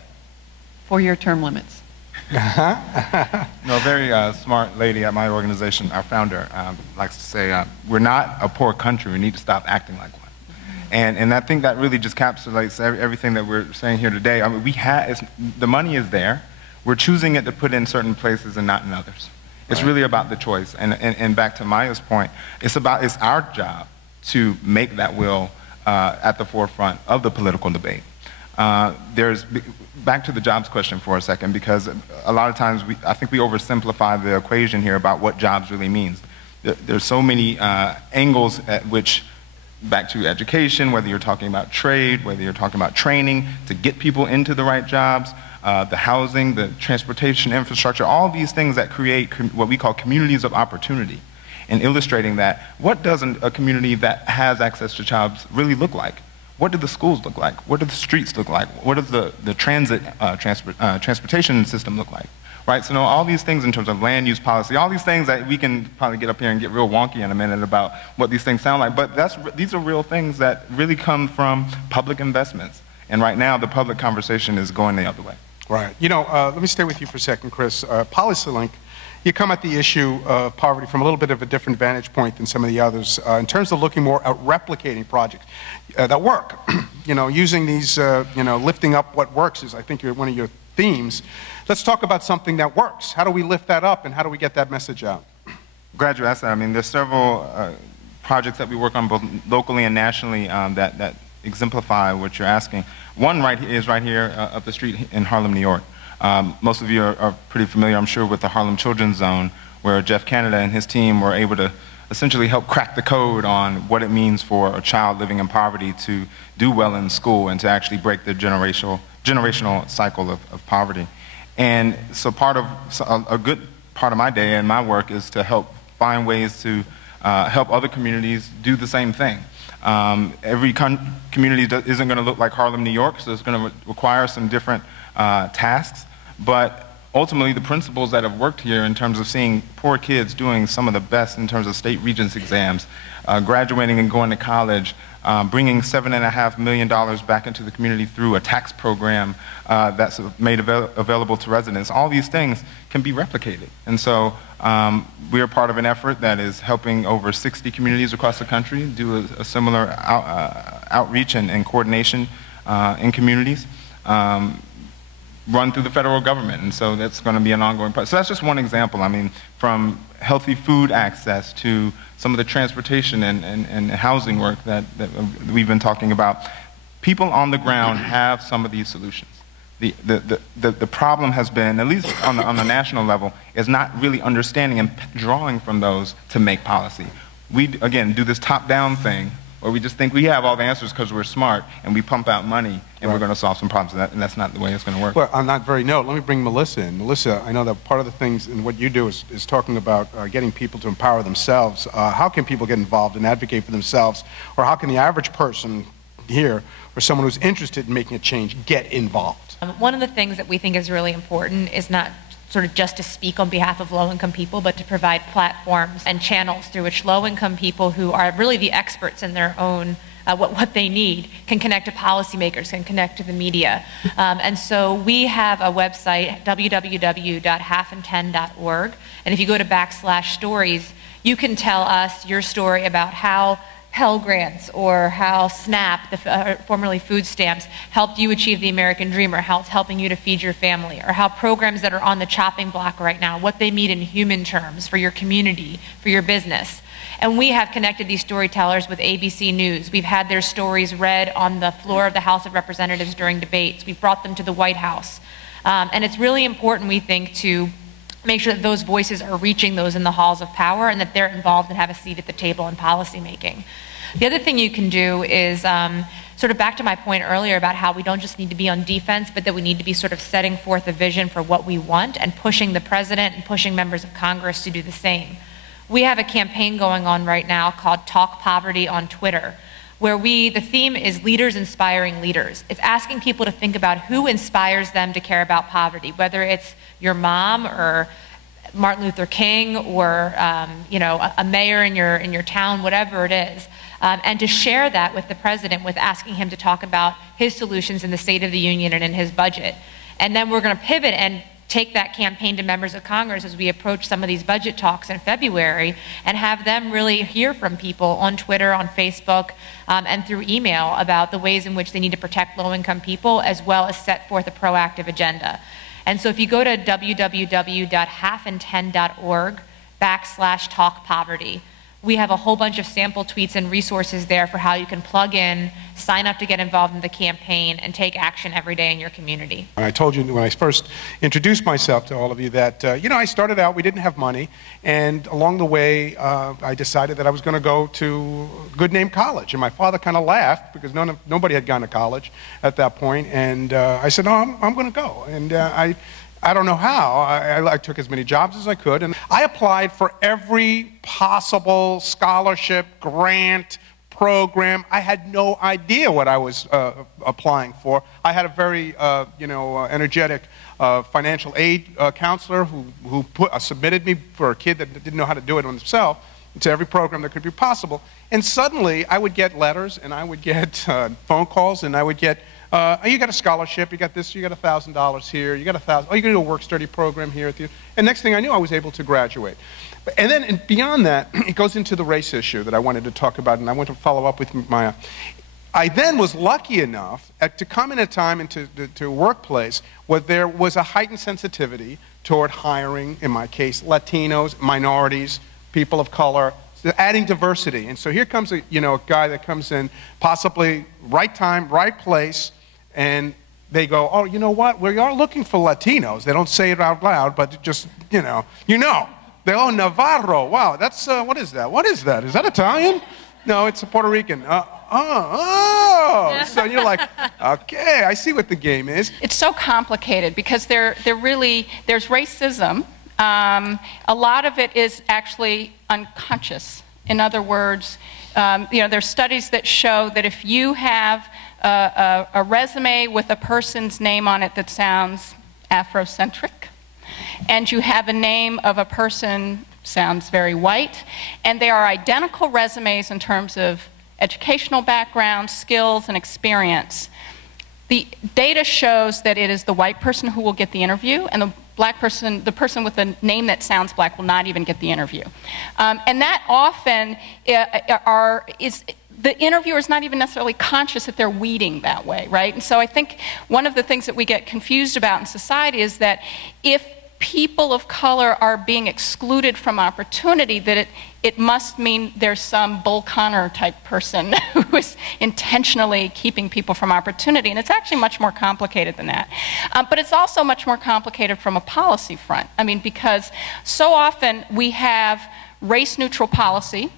4-year term limits. No, a very smart lady at my organization, our founder, likes to say, we're not a poor country, we need to stop acting like one. And I think that really just encapsulates everything that we're saying here today. I mean, the money is there, we're choosing it to put in certain places and not in others. It's really about the choice. And back to Maya's point, it's our job to make that will at the forefront of the political debate. Back to the jobs question for a second, because a lot of times I think we oversimplify the equation here about what jobs really means. There's so many angles at which, back to education, whether you're talking about trade, whether you're talking about training to get people into the right jobs, the housing, the transportation infrastructure, all these things that create what we call communities of opportunity. And illustrating that, what does a community that has access to jobs really look like? What do the schools look like? What do the streets look like? What does the transportation system look like? Right, so all these things in terms of land use policy, all these things that we can probably get up here and get real wonky in a minute about what these things sound like, but these are real things that really come from public investments. And right now, the public conversation is going the other way. Right. You know, let me stay with you for a second, Chris. PolicyLink, you come at the issue of poverty from a little bit of a different vantage point than some of the others in terms of looking more at replicating projects that work. You know, using these, you know, lifting up what works is, I think, one of your themes. Let's talk about something that works. How do we lift that up, and how do we get that message out? Glad you asked that. I mean, there's several projects that we work on both locally and nationally that exemplify what you're asking. One is right here up the street in Harlem, New York. Most of you are pretty familiar, I'm sure, with the Harlem Children's Zone, where Jeff Canada and his team were able to essentially help crack the code on what it means for a child living in poverty to do well in school and to actually break the generational cycle of poverty. And so a good part of my day and my work is to help find ways to help other communities do the same thing. Every community isn't going to look like Harlem, New York, so it's going to require some different tasks, but ultimately, the principles that have worked here in terms of seeing poor kids doing some of the best in terms of state regents exams, graduating and going to college, bringing $7.5 million back into the community through a tax program that's made available to residents. All these things can be replicated. And so we are part of an effort that is helping over 60 communities across the country do a similar outreach and coordination in communities. Run through the federal government, and so that's going to be an ongoing process. So that's just one example. I mean, from healthy food access to some of the transportation and housing work that we've been talking about. People on the ground have some of these solutions. The problem has been, at least on the national level, is not really understanding and drawing from those to make policy. We, again, do this top-down thing, or we just think we have all the answers because we're smart, and we pump out money, and we're going to solve some problems, and that's not the way it's going to work. Well, on that very note, let me bring Melissa in. Melissa, I know that part of the things in what you do is talking about getting people to empower themselves. How can people get involved and advocate for themselves, or how can the average person here, or someone who's interested in making a change, get involved? One of the things that we think is really important is not sort of just to speak on behalf of low-income people, but to provide platforms and channels through which low-income people who are really the experts in their own what they need can connect to policymakers, can connect to the media. And so we have a website, www.halfand10.org, and if you go to /stories, you can tell us your story about how Pell Grants or how SNAP, formerly food stamps, helped you achieve the American dream, or how it's helping you to feed your family, or how programs that are on the chopping block right now, what they mean in human terms for your community, for your business. And we have connected these storytellers with ABC News. We've had their stories read on the floor of the House of Representatives during debates. We've brought them to the White House. And it's really important, we think, to make sure that those voices are reaching those in the halls of power and that they're involved and have a seat at the table in policy making. The other thing you can do is sort of back to my point earlier about how we don't just need to be on defense, but that we need to be sort of setting forth a vision for what we want and pushing the president and pushing members of Congress to do the same. We have a campaign going on right now called Talk Poverty on Twitter, where the theme is leaders inspiring leaders. It's asking people to think about who inspires them to care about poverty, whether it's your mom or Martin Luther King or you know, a mayor in your town, whatever it is. And to share that with the president, with asking him to talk about his solutions in the State of the Union and in his budget. And then we're going to pivot and take that campaign to members of Congress as we approach some of these budget talks in February and have them really hear from people on Twitter, on Facebook, and through email about the ways in which they need to protect low-income people, as well as set forth a proactive agenda. And so if you go to www.halfand10.org/talkpoverty, we have a whole bunch of sample tweets and resources there for how you can plug in, sign up to get involved in the campaign, and take action every day in your community. And I told you when I first introduced myself to all of you that, you know, I started out, we didn't have money, and along the way, I decided that I was going to go to a good name college. And my father kind of laughed because nobody had gone to college at that point, and I said, no, I'm going to go. And I don't know how. I took as many jobs as I could, and I applied for every possible scholarship, grant, program. I had no idea what I was applying for. I had a very, energetic financial aid counselor who submitted me for a kid that didn't know how to do it on himself to every program that could be possible. And suddenly, I would get letters, and I would get phone calls, and I would get, you got a scholarship, you got this, you got $1,000 here, you got $1,000, oh, you can do a work-study program here. And next thing I knew, I was able to graduate. And then beyond that, it goes into the race issue that I wanted to talk about, and I want to follow up with Maya. I then was lucky enough to come in a time into a workplace where there was a heightened sensitivity toward hiring, in my case, Latinos, minorities, people of color, adding diversity. And so here comes a guy that comes in, possibly right time, right place, and they go, oh, you know what? We are looking for Latinos. They don't say it out loud, but just, They go, oh, Navarro. Wow, that's, what is that? What is that? Is that Italian? No, it's a Puerto Rican. So you're like, okay, I see what the game is. It's so complicated because there's racism. A lot of it is actually unconscious. In other words, there's studies that show that if you have a resume with a person's name on it that sounds Afrocentric, and you have a name of a person, sounds very white, and they are identical resumes in terms of educational background, skills, and experience, the data shows that it is the white person who will get the interview, and the black person, the person with a name that sounds black, will not even get the interview. And that often the interviewer is not even necessarily conscious that they're weeding that way, right? And so I think one of the things that we get confused about in society is that if people of color are being excluded from opportunity, that it must mean there's some Bull Connor type person who is intentionally keeping people from opportunity. And it's actually much more complicated than that. But it's also much more complicated from a policy front. I mean, because so often we have race-neutral policy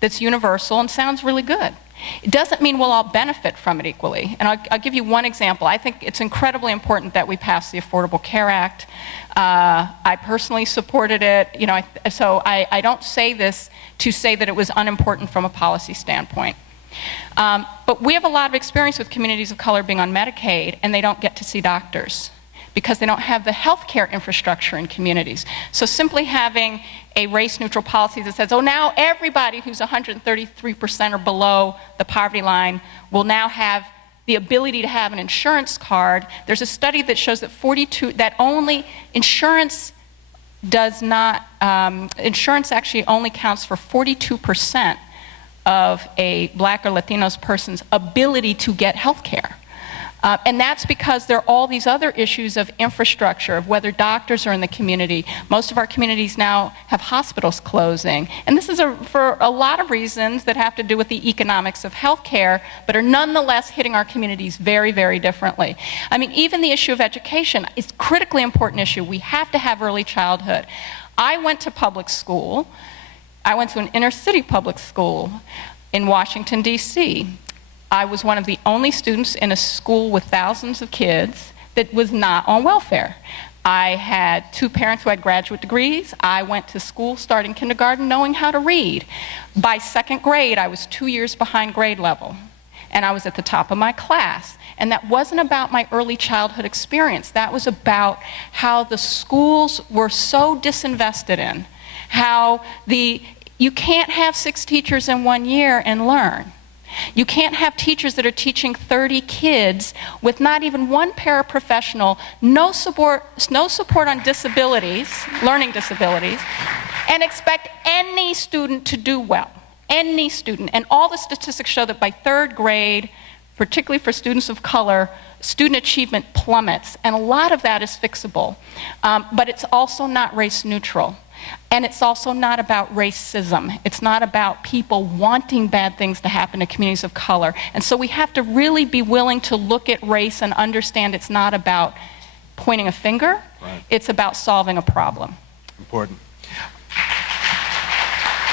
that's universal and sounds really good. It doesn't mean we'll all benefit from it equally. And I'll give you one example. I think it's incredibly important that we pass the Affordable Care Act. I personally supported it. You know, so I don't say this to say that it was unimportant from a policy standpoint. But we have a lot of experience with communities of color being on Medicaid, and they don't get to see doctors because they don't have the health care infrastructure in communities. So simply having a race-neutral policy that says, oh, now everybody who's 133% or below the poverty line will now have the ability to have an insurance card. There's a study that shows that insurance actually only counts for 42% of a black or Latino person's ability to get health care. And that's because there are all these other issues of infrastructure, of whether doctors are in the community. Most of our communities now have hospitals closing. And this is for a lot of reasons that have to do with the economics of healthcare, but are nonetheless hitting our communities very, very differently. I mean, even the issue of education is a critically important issue. We have to have early childhood. I went to public school. I went to an inner city public school in Washington, D.C. I was one of the only students in a school with thousands of kids that was not on welfare. I had two parents who had graduate degrees. I went to school starting kindergarten knowing how to read. By second grade, I was 2 years behind grade level, and I was at the top of my class. And that wasn't about my early childhood experience. That was about how the schools were so disinvested in, how you can't have 6 teachers in 1 year and learn. You can't have teachers that are teaching 30 kids with not even one paraprofessional, no support on disabilities, learning disabilities, and expect any student to do well, any student. And all the statistics show that by 3rd grade, particularly for students of color, student achievement plummets, and a lot of that is fixable. But it's also not race neutral. And it's also not about racism. It's not about people wanting bad things to happen to communities of color. And so we have to really be willing to look at race and understand it's not about pointing a finger. Right. It's about solving a problem. Important.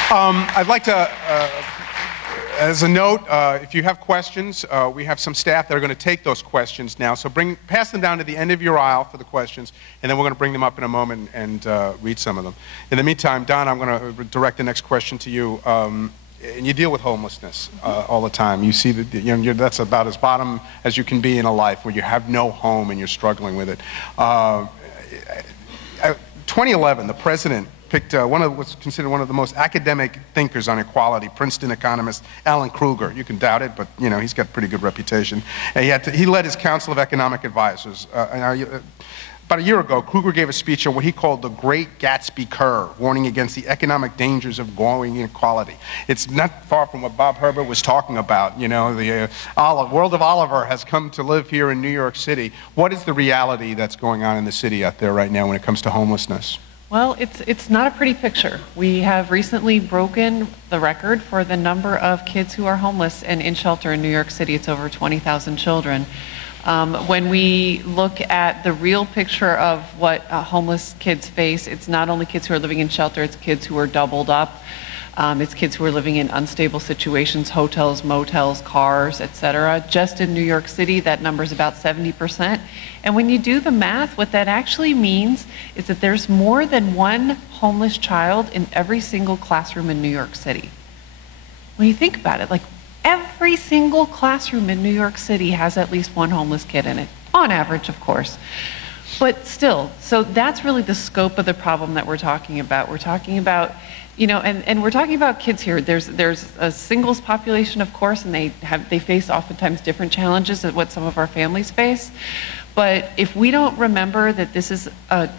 I'd like to, as a note, if you have questions, we have some staff that are going to take those questions now. So pass them down to the end of your aisle for the questions, and then we're going to bring them up in a moment and read some of them. In the meantime, Don, I'm going to direct the next question to you. And you deal with homelessness all the time. You see that that's about as bottom as you can be in a life where you have no home and you're struggling with it. 2011, the president picked what's considered one of the most academic thinkers on equality, Princeton economist Alan Kruger. You can doubt it, but he's got a pretty good reputation. And he led his Council of Economic Advisors. About a year ago, Kruger gave a speech on what he called the Great Gatsby Curve, warning against the economic dangers of growing inequality. It's not far from what Bob Herbert was talking about. The world of Oliver has come to live here in New York City. What is the reality that's going on in the city out there right now when it comes to homelessness? Well, it's not a pretty picture. We have recently broken the record for the number of kids who are homeless and in shelter in New York City. It's over 20,000 children. When we look at the real picture of what homeless kids face, it's not only kids who are living in shelter, it's kids who are doubled up. It's kids who are living in unstable situations, hotels, motels, cars, etc. Just in New York City, that number is about 70%. And when you do the math, what that actually means is that there's more than one homeless child in every single classroom in New York City. When you think about it, like every single classroom in New York City has at least one homeless kid in it, on average, of course. But still, so that's really the scope of the problem that we're talking about. We're talking about, you know, and we're talking about kids here. There's a singles population, of course, and they face oftentimes different challenges than what some of our families face. But if we don't remember that this is a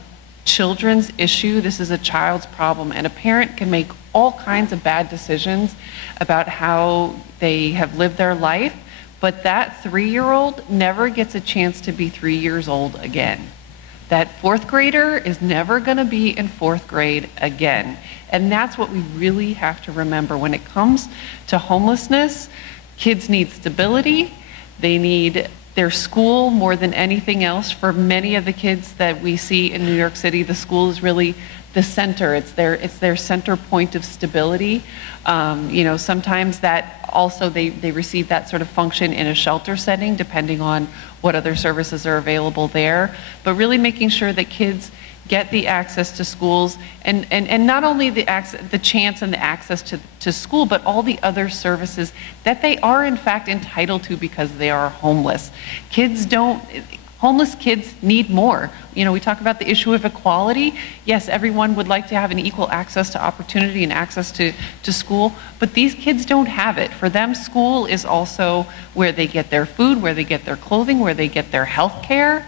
children's issue, this is a child's problem, and a parent can make all kinds of bad decisions about how they have lived their life, but that 3-year-old never gets a chance to be 3 years old again. That 4th grader is never going to be in 4th grade again. And that's what we really have to remember. When it comes to homelessness, kids need stability. They need their school more than anything else. For many of the kids that we see in New York City, the school is really the center. It's their center point of stability. You know, sometimes that also they receive that sort of function in a shelter setting, depending on what other services are available there. But really making sure that kids get the access to schools, and not only the chance and the access to school, but all the other services that they are in fact entitled to because they are homeless. Homeless kids need more. You know, we talk about the issue of equality. Yes, everyone would like to have an equal access to opportunity and access to school, but these kids don't have it. For them, school is also where they get their food, where they get their clothing, where they get their health care.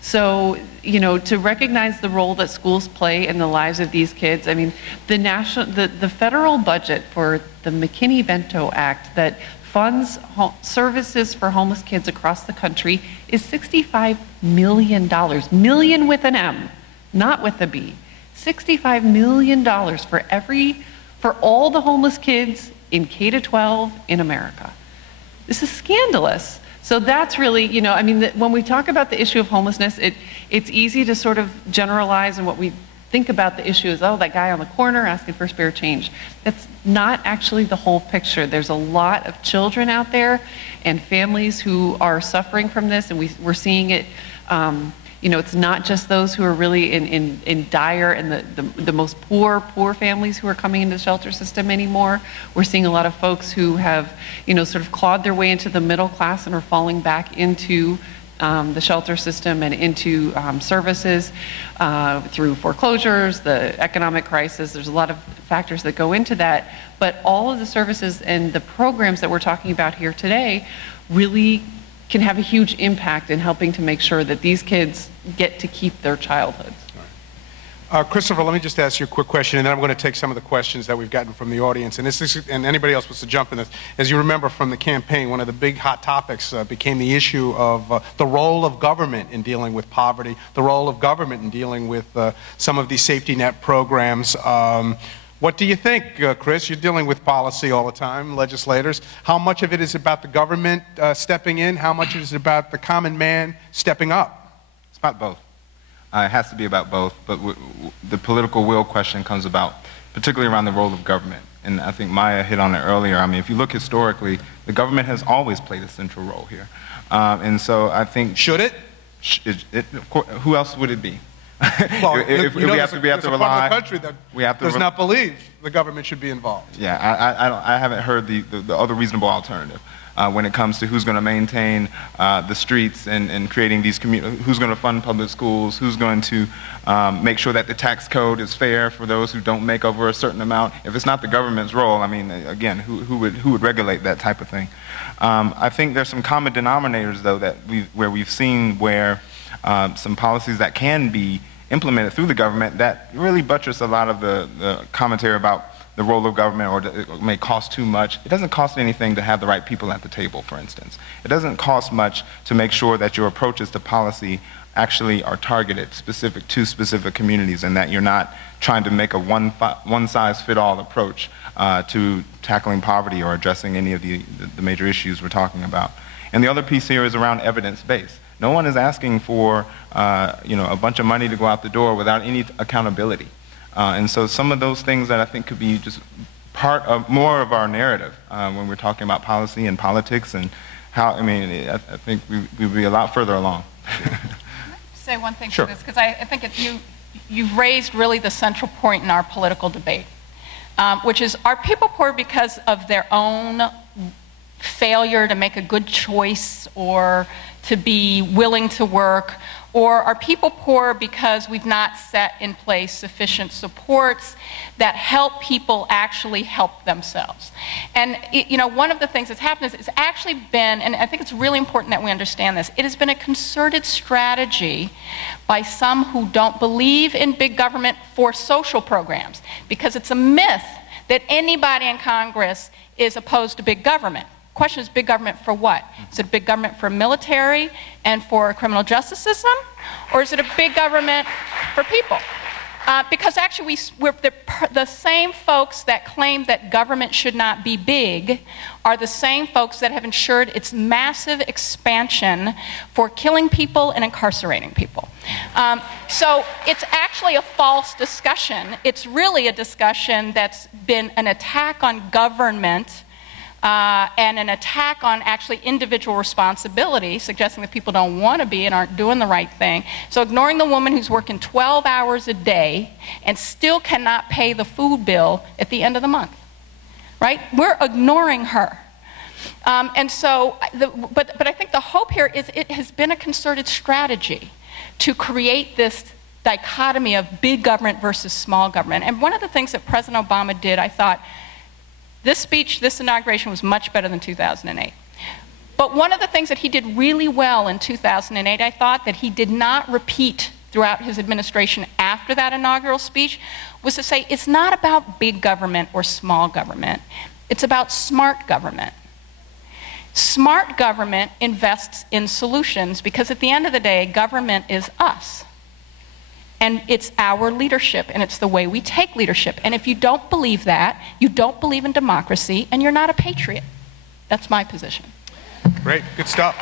So, you know, to recognize the role that schools play in the lives of these kids, I mean, the federal budget for the McKinney-Vento Act that funds services for homeless kids across the country is $65 million. Million with an M, not with a B. $65 million for all the homeless kids in K-12 in America. This is scandalous. So that's really, you know, I mean, when we talk about the issue of homelessness, it's easy to sort of generalize, and what we think about the issue is, oh, that guy on the corner asking for spare change. That's not actually the whole picture. There's a lot of children out there and families who are suffering from this, and we're seeing it, you know, it's not just those who are really in dire and the most poor families who are coming into the shelter system anymore. We're seeing a lot of folks who have, you know, sort of clawed their way into the middle class and are falling back into the shelter system and into services through foreclosures, the economic crisis. There's a lot of factors that go into that, but all of the services and the programs that we're talking about here today really can have a huge impact in helping to make sure that these kids get to keep their childhoods. Christopher, let me just ask you a quick question, and then I'm going to take some of the questions that we've gotten from the audience. And anybody else wants to jump in this. As you remember from the campaign, one of the big hot topics became the issue of the role of government in dealing with poverty, the role of government in dealing with some of these safety net programs. What do you think, Chris? You're dealing with policy all the time, legislators. How much of it is about the government stepping in? How much is it about the common man stepping up? It's about both. It has to be about both, but the political will question comes about, particularly around the role of government. And I think Maya hit on it earlier. I mean, if you look historically, the government has always played a central role here. And so I think... Should it? Of course, who else would it be? Well, if we have to rely, part of the country that does not believe the government should be involved. Yeah, I haven't heard the other reasonable alternative when it comes to who's going to maintain the streets and creating these communities, who's going to fund public schools, who's going to make sure that the tax code is fair for those who don't make over a certain amount. If it's not the government's role, I mean, again, who would regulate that type of thing? I think there's some common denominators, though, that we've seen where some policies that can be implemented through the government that really buttress a lot of the commentary about the role of government, or it may cost too much. It doesn't cost anything to have the right people at the table, for instance. It doesn't cost much to make sure that your approaches to policy actually are targeted to specific communities, and that you're not trying to make a one-size-fit-all approach to tackling poverty or addressing any of the major issues we're talking about. And the other piece here is around evidence-based. No one is asking for a bunch of money to go out the door without any accountability. And so some of those things that I think could be just part of more of our narrative when we're talking about policy and politics and how, I mean, I think we'd be a lot further along. Can I say one thing Sure. to this? Because I think you've raised really the central point in our political debate, which is, are people poor because of their own failure to make a good choice or to be willing to work, Or are people poor because we've not set in place sufficient supports that help people actually help themselves? And one of the things that's happened is it's actually been, and I think it's really important that we understand this, it has been a concerted strategy by some who don't believe in big government for social programs, because it's a myth that anybody in Congress is opposed to big government. The question is, big government for what? Is it big government for military and for a criminal justice system? Or is it a big government for people? Because actually we're the same folks that claim that government should not be big are the same folks that have ensured its massive expansion for killing people and incarcerating people. So it's actually a false discussion. It's really a discussion that's been an attack on government and an attack on actually individual responsibility, suggesting that people don't want to be and aren't doing the right thing. So ignoring the woman who's working 12 hours a day and still cannot pay the food bill at the end of the month, right? We're ignoring her. But I think the hope here is it has been a concerted strategy to create this dichotomy of big government versus small government. And one of the things that President Obama did, I thought, this speech, this inauguration was much better than 2008. But one of the things that he did really well in 2008, I thought, that he did not repeat throughout his administration after that inaugural speech, was to say it's not about big government or small government. It's about smart government. Smart government invests in solutions because at the end of the day, government is us. And it's our leadership, and it's the way we take leadership. And if you don't believe that, you don't believe in democracy, and you're not a patriot. That's my position. Great, good stuff.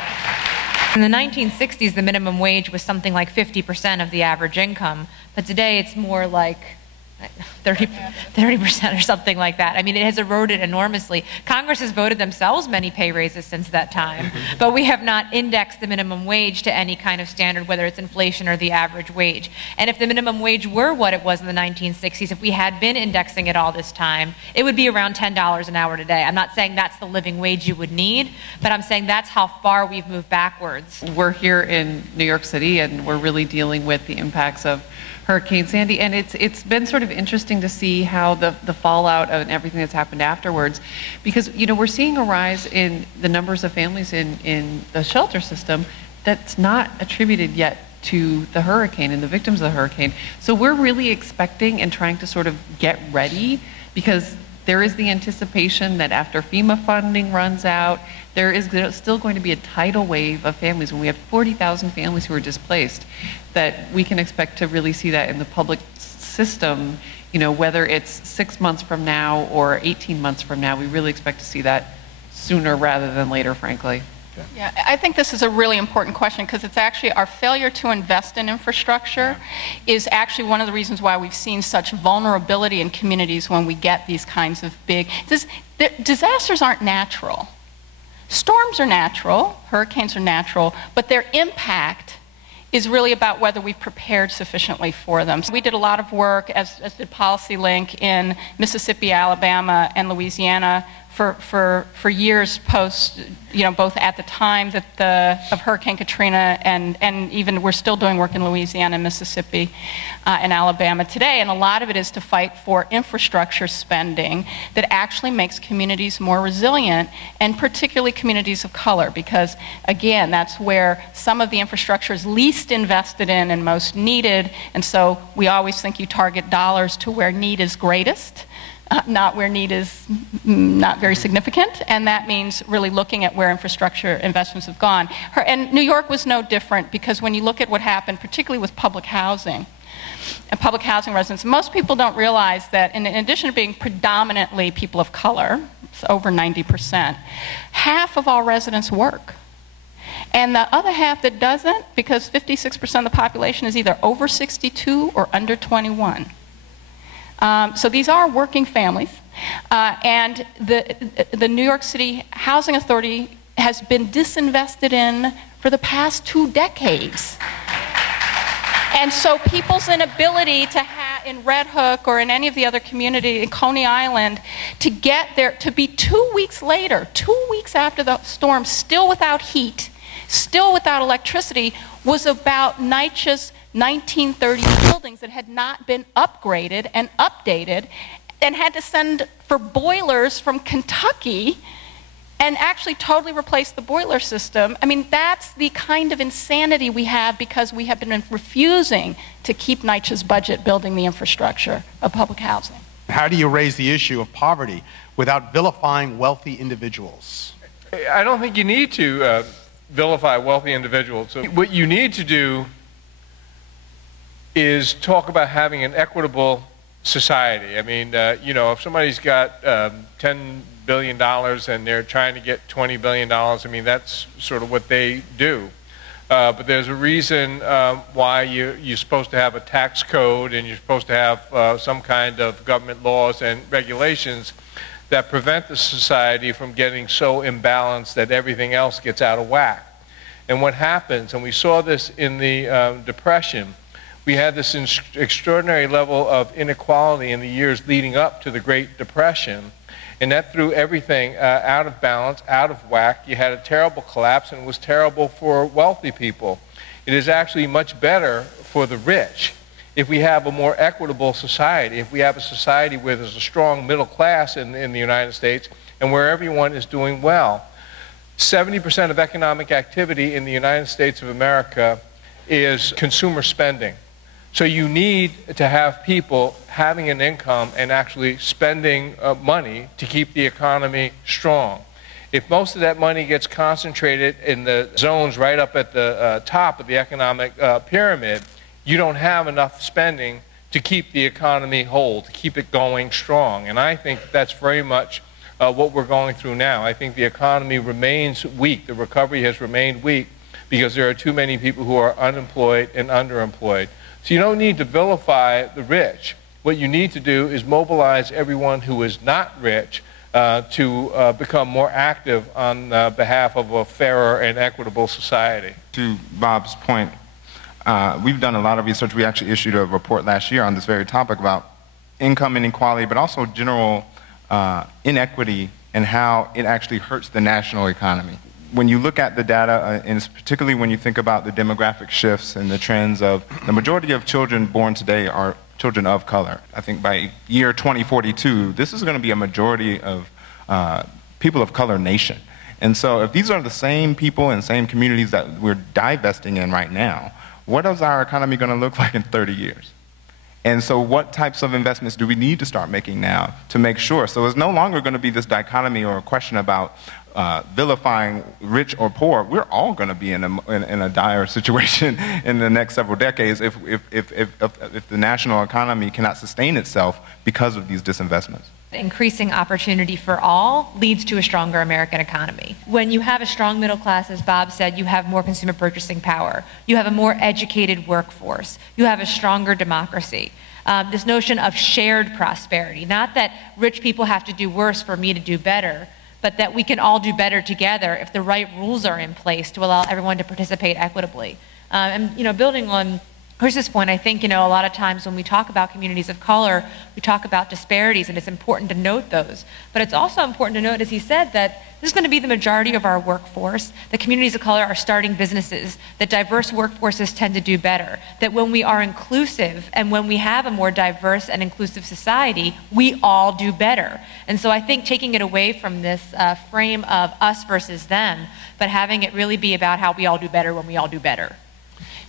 In the 1960s, the minimum wage was something like 50% of the average income, but today it's more like 30% or something like that. I mean, it has eroded enormously. Congress has voted themselves many pay raises since that time, but we have not indexed the minimum wage to any kind of standard, whether it's inflation or the average wage. And if the minimum wage were what it was in the 1960s, if we had been indexing it all this time, it would be around $10 an hour today. I'm not saying that's the living wage you would need, but I'm saying that's how far we've moved backwards. We're here in New York City, and we're really dealing with the impacts of Hurricane Sandy, and it's been sort of interesting to see how the fallout and everything that's happened afterwards, because we're seeing a rise in the numbers of families in the shelter system that's not attributed yet to the hurricane and the victims of the hurricane. So we're really expecting and trying to sort of get ready, because there is the anticipation that after FEMA funding runs out, there is still going to be a tidal wave of families. When we have 40,000 families who are displaced, that we can expect to really see that in the public system, whether it's 6 months from now or 18 months from now. We really expect to see that sooner rather than later, frankly. Yeah, I think this is a really important question, because it's actually our failure to invest in infrastructure is actually one of the reasons why we've seen such vulnerability in communities when we get these kinds of big... disasters aren't natural. Storms are natural, hurricanes are natural, but their impact is really about whether we've prepared sufficiently for them. So we did a lot of work, as did PolicyLink, in Mississippi, Alabama, and Louisiana for years post, both at the time of Hurricane Katrina and even we're still doing work in Louisiana, Mississippi, and Alabama today. And a lot of it is to fight for infrastructure spending that actually makes communities more resilient, and particularly communities of color, because again, that's where some of the infrastructure is least invested in and most needed. And so we always think you target dollars to where need is greatest. Not where need is not very significant, and that means really looking at where infrastructure investments have gone. And New York was no different, because when you look at what happened, particularly with public housing and public housing residents, most people don't realize that in addition to being predominantly people of color, it's over 90%, half of all residents work. And the other half that doesn't, because 56% of the population is either over 62 or under 21. So these are working families, and the New York City Housing Authority has been disinvested in for the past 2 decades. And so people's inability to have, in Red Hook or in any of the other communities, in Coney Island, to get there, to be 2 weeks later, 2 weeks after the storm, still without heat, still without electricity, was about NYCHA's 1930s buildings that had not been upgraded and updated and had to send for boilers from Kentucky and actually totally replace the boiler system. I mean, that's the kind of insanity we have because we have been refusing to keep NYCHA's budget building the infrastructure of public housing. How do you raise the issue of poverty without vilifying wealthy individuals? I don't think you need to vilify wealthy individuals. So what you need to do is talk about having an equitable society. I mean, you know, if somebody's got $10 billion and they're trying to get $20 billion, I mean, that's sort of what they do. But there's a reason why you're supposed to have a tax code and you're supposed to have some kind of government laws and regulations that prevent the society from getting so imbalanced that everything else gets out of whack. And what happens, and we saw this in the Depression, we had this extraordinary level of inequality in the years leading up to the Great Depression, and that threw everything out of balance, out of whack. You had a terrible collapse, and it was terrible for wealthy people. It is actually much better for the rich if we have a more equitable society, if we have a society where there's a strong middle class in the United States and where everyone is doing well. 70% of economic activity in the United States of America is consumer spending. So you need to have people having an income and actually spending money to keep the economy strong. If most of that money gets concentrated in the zones right up at the top of the economic pyramid, you don't have enough spending to keep the economy whole, to keep it going strong. And I think that's very much what we're going through now. I think the economy remains weak. The recovery has remained weak because there are too many people who are unemployed and underemployed. So you don't need to vilify the rich. What you need to do is mobilize everyone who is not rich to become more active on behalf of a fairer and equitable society. To Bob's point, we've done a lot of research. We actually issued a report last year on this very topic about income inequality, but also general inequity and how it actually hurts the national economy. When you look at the data, and particularly when you think about the demographic shifts and the trends of the majority of children born today are children of color. I think by year 2042, this is going to be a majority of people of color nation. And so if these are the same people and same communities that we're divesting in right now, what is our economy going to look like in 30 years? And so what types of investments do we need to start making now to make sure? So it's no longer going to be this dichotomy or a question about vilifying rich or poor. We're all going to be in a dire situation in the next several decades if the national economy cannot sustain itself because of these disinvestments. Increasing opportunity for all leads to a stronger American economy. When you have a strong middle class, as Bob said, you have more consumer purchasing power. You have a more educated workforce. You have a stronger democracy. This notion of shared prosperity, not that rich people have to do worse for me to do better, but that we can all do better together if the right rules are in place to allow everyone to participate equitably. And building on Chris's point, I think, a lot of times when we talk about communities of color, we talk about disparities, and it's important to note those. But it's also important to note, as he said, that this is going to be the majority of our workforce, that communities of color are starting businesses, that diverse workforces tend to do better, that when we are inclusive and when we have a more diverse and inclusive society, we all do better. And so I think taking it away from this frame of us versus them, but having it really be about how we all do better when we all do better.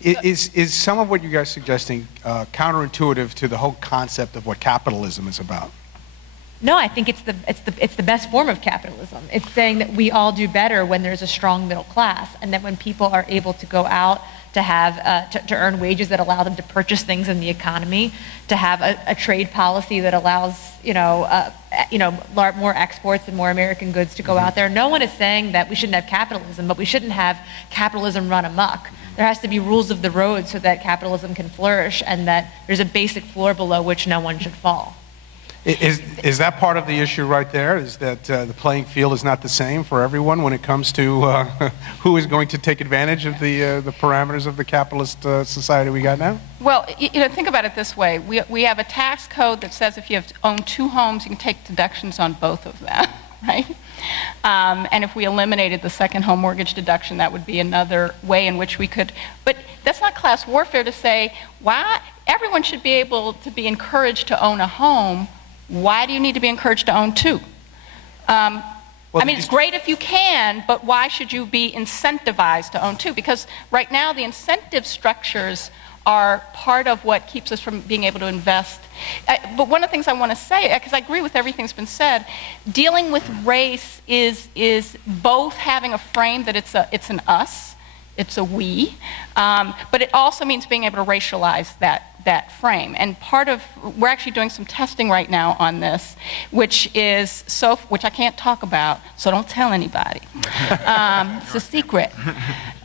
Is some of what you guys are suggesting counterintuitive to the whole concept of what capitalism is about? No, I think it's the best form of capitalism. It's saying that we all do better when there's a strong middle class, and that when people are able to go out to have to earn wages that allow them to purchase things in the economy, to have a trade policy that allows more exports and more American goods to go out there. No one is saying that we shouldn't have capitalism, but we shouldn't have capitalism run amok. There has to be rules of the road so that capitalism can flourish, and that there's a basic floor below which no one should fall. Is that part of the issue right there? Is that the playing field is not the same for everyone when it comes to who is going to take advantage of the parameters of the capitalist society we got now? Well, think about it this way. We have a tax code that says if you own 2 homes, you can take deductions on both of them. right? And if we eliminated the second home mortgage deduction, that would be another way in which we could, but that's not class warfare to say, why everyone should be able to be encouraged to own a home. Why do you need to be encouraged to own two? I mean, it's great if you can, but why should you be incentivized to own two? Because right now the incentive structures are part of what keeps us from being able to invest. But one of the things I want to say, because I agree with everything that's been said, dealing with race is both having a frame that it's an us, it's a we, but it also means being able to racialize that frame. And part of, we're actually doing some testing right now on this, which I can't talk about, so don't tell anybody. It's a secret.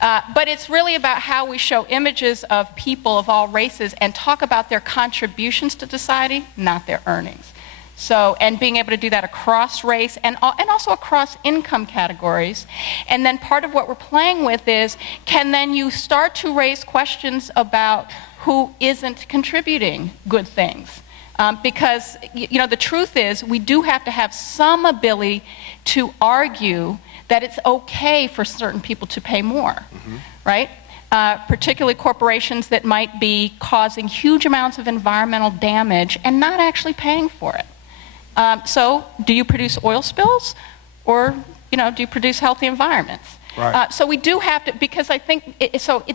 But it's really about how we show images of people of all races and talk about their contributions to society, not their earnings. So, and being able to do that across race and also across income categories. And then part of what we're playing with is, can then you start to raise questions about who isn't contributing good things? Because, you know, the truth is we do have to have some ability to argue that it's okay for certain people to pay more, right? Particularly corporations that might be causing huge amounts of environmental damage and not actually paying for it. So do you produce oil spills, or do you produce healthy environments? Right. So we do have to, because I think,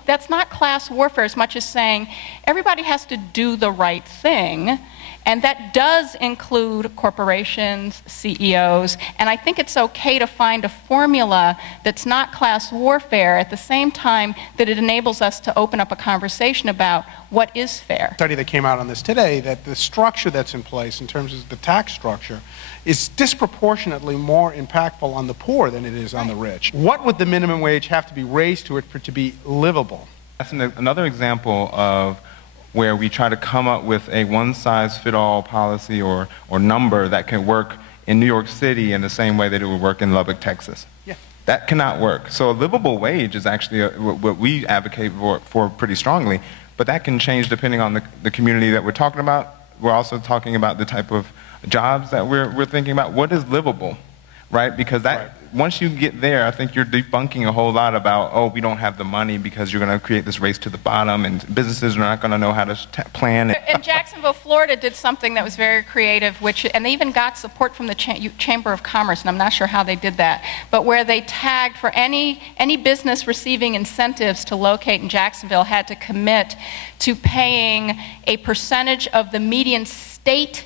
that's not class warfare as much as saying everybody has to do the right thing, and that does include corporations, CEOs, and I think it's okay to find a formula that's not class warfare at the same time that it enables us to open up a conversation about what is fair. Study that came out on this today, that the structure that's in place in terms of the tax structure is disproportionately more impactful on the poor than it is on the rich. What would the minimum wage have to be raised to it for it to be livable? That's another example of where we try to come up with a one-size-fit-all policy or number that can work in New York City in the same way that it would work in Lubbock, Texas. Yeah. That cannot work. So a livable wage is actually what we advocate for pretty strongly, but that can change depending on the community that we're talking about. We're also talking about the type of jobs that we're thinking about. What is livable, right? Because once you get there, I think you're debunking a whole lot about, oh, we don't have the money because you're going to create this race to the bottom and businesses are not going to know how to plan it. And Jacksonville, Florida did something that was very creative, and they even got support from the Chamber of Commerce, and I'm not sure how they did that, but where they tagged for any business receiving incentives to locate in Jacksonville had to commit to paying a percentage of the median state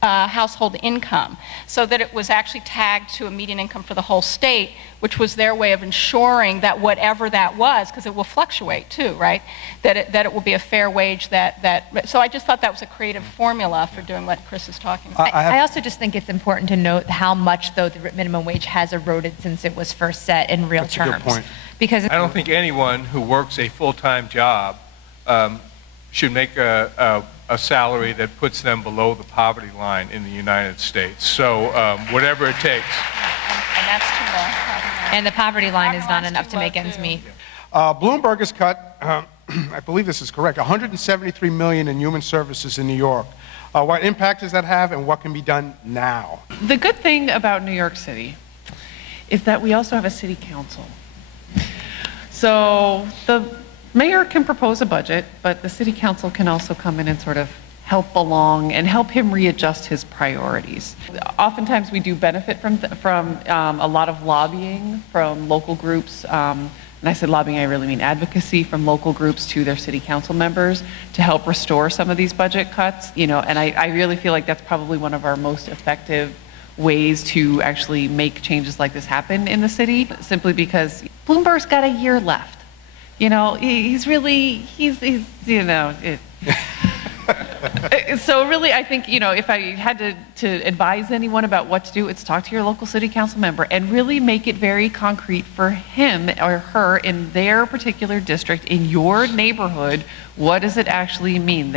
household income, so that it was actually tagged to a median income for the whole state, which was their way of ensuring that whatever that was, because it will fluctuate too, right, that it will be a fair wage so I just thought that was a creative formula for doing what Chris is talking about. I also just think it's important to note how much, though, the minimum wage has eroded since it was first set in real terms. That's a good point. Because I don't think anyone who works a full-time job should make a salary that puts them below the poverty line in the United States. So whatever it takes. And that's too low. And the poverty line is not enough to make ends meet. Bloomberg has cut, I believe this is correct, $173 million in human services in New York. What impact does that have, and what can be done now? The good thing about New York City is that we also have a city council. So the mayor can propose a budget, but the city council can also come in and sort of help along and help him readjust his priorities. Oftentimes we do benefit from a lot of lobbying from local groups, and I said lobbying, I really mean advocacy from local groups to their city council members to help restore some of these budget cuts, and I really feel like that's probably one of our most effective ways to actually make changes like this happen in the city, simply because Bloomberg's got a year left. So really, I think, if I had to advise anyone about what to do, it's talk to your local city council member and really make it very concrete for him or her in their particular district, in your neighborhood. What does it actually mean?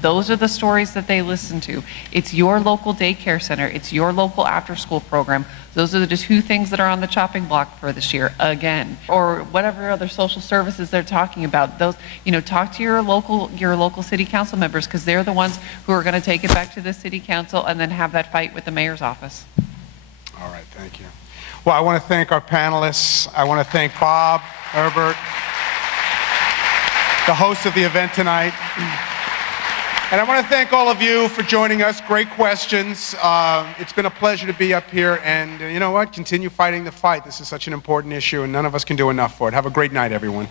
Those are the stories that they listen to. It's your local daycare center. It's your local after-school program. Those are the two things that are on the chopping block for this year, again. Or whatever other social services they're talking about. Those, talk to your local city council members, because they're the ones who are going to take it back to the city council and then have that fight with the mayor's office. All right, thank you. Well, I want to thank our panelists. I want to thank Bob, Herbert, the host of the event tonight. And I want to thank all of you for joining us. Great questions. It's been a pleasure to be up here. And you know what? Continue fighting the fight. This is such an important issue, and none of us can do enough for it. Have a great night, everyone.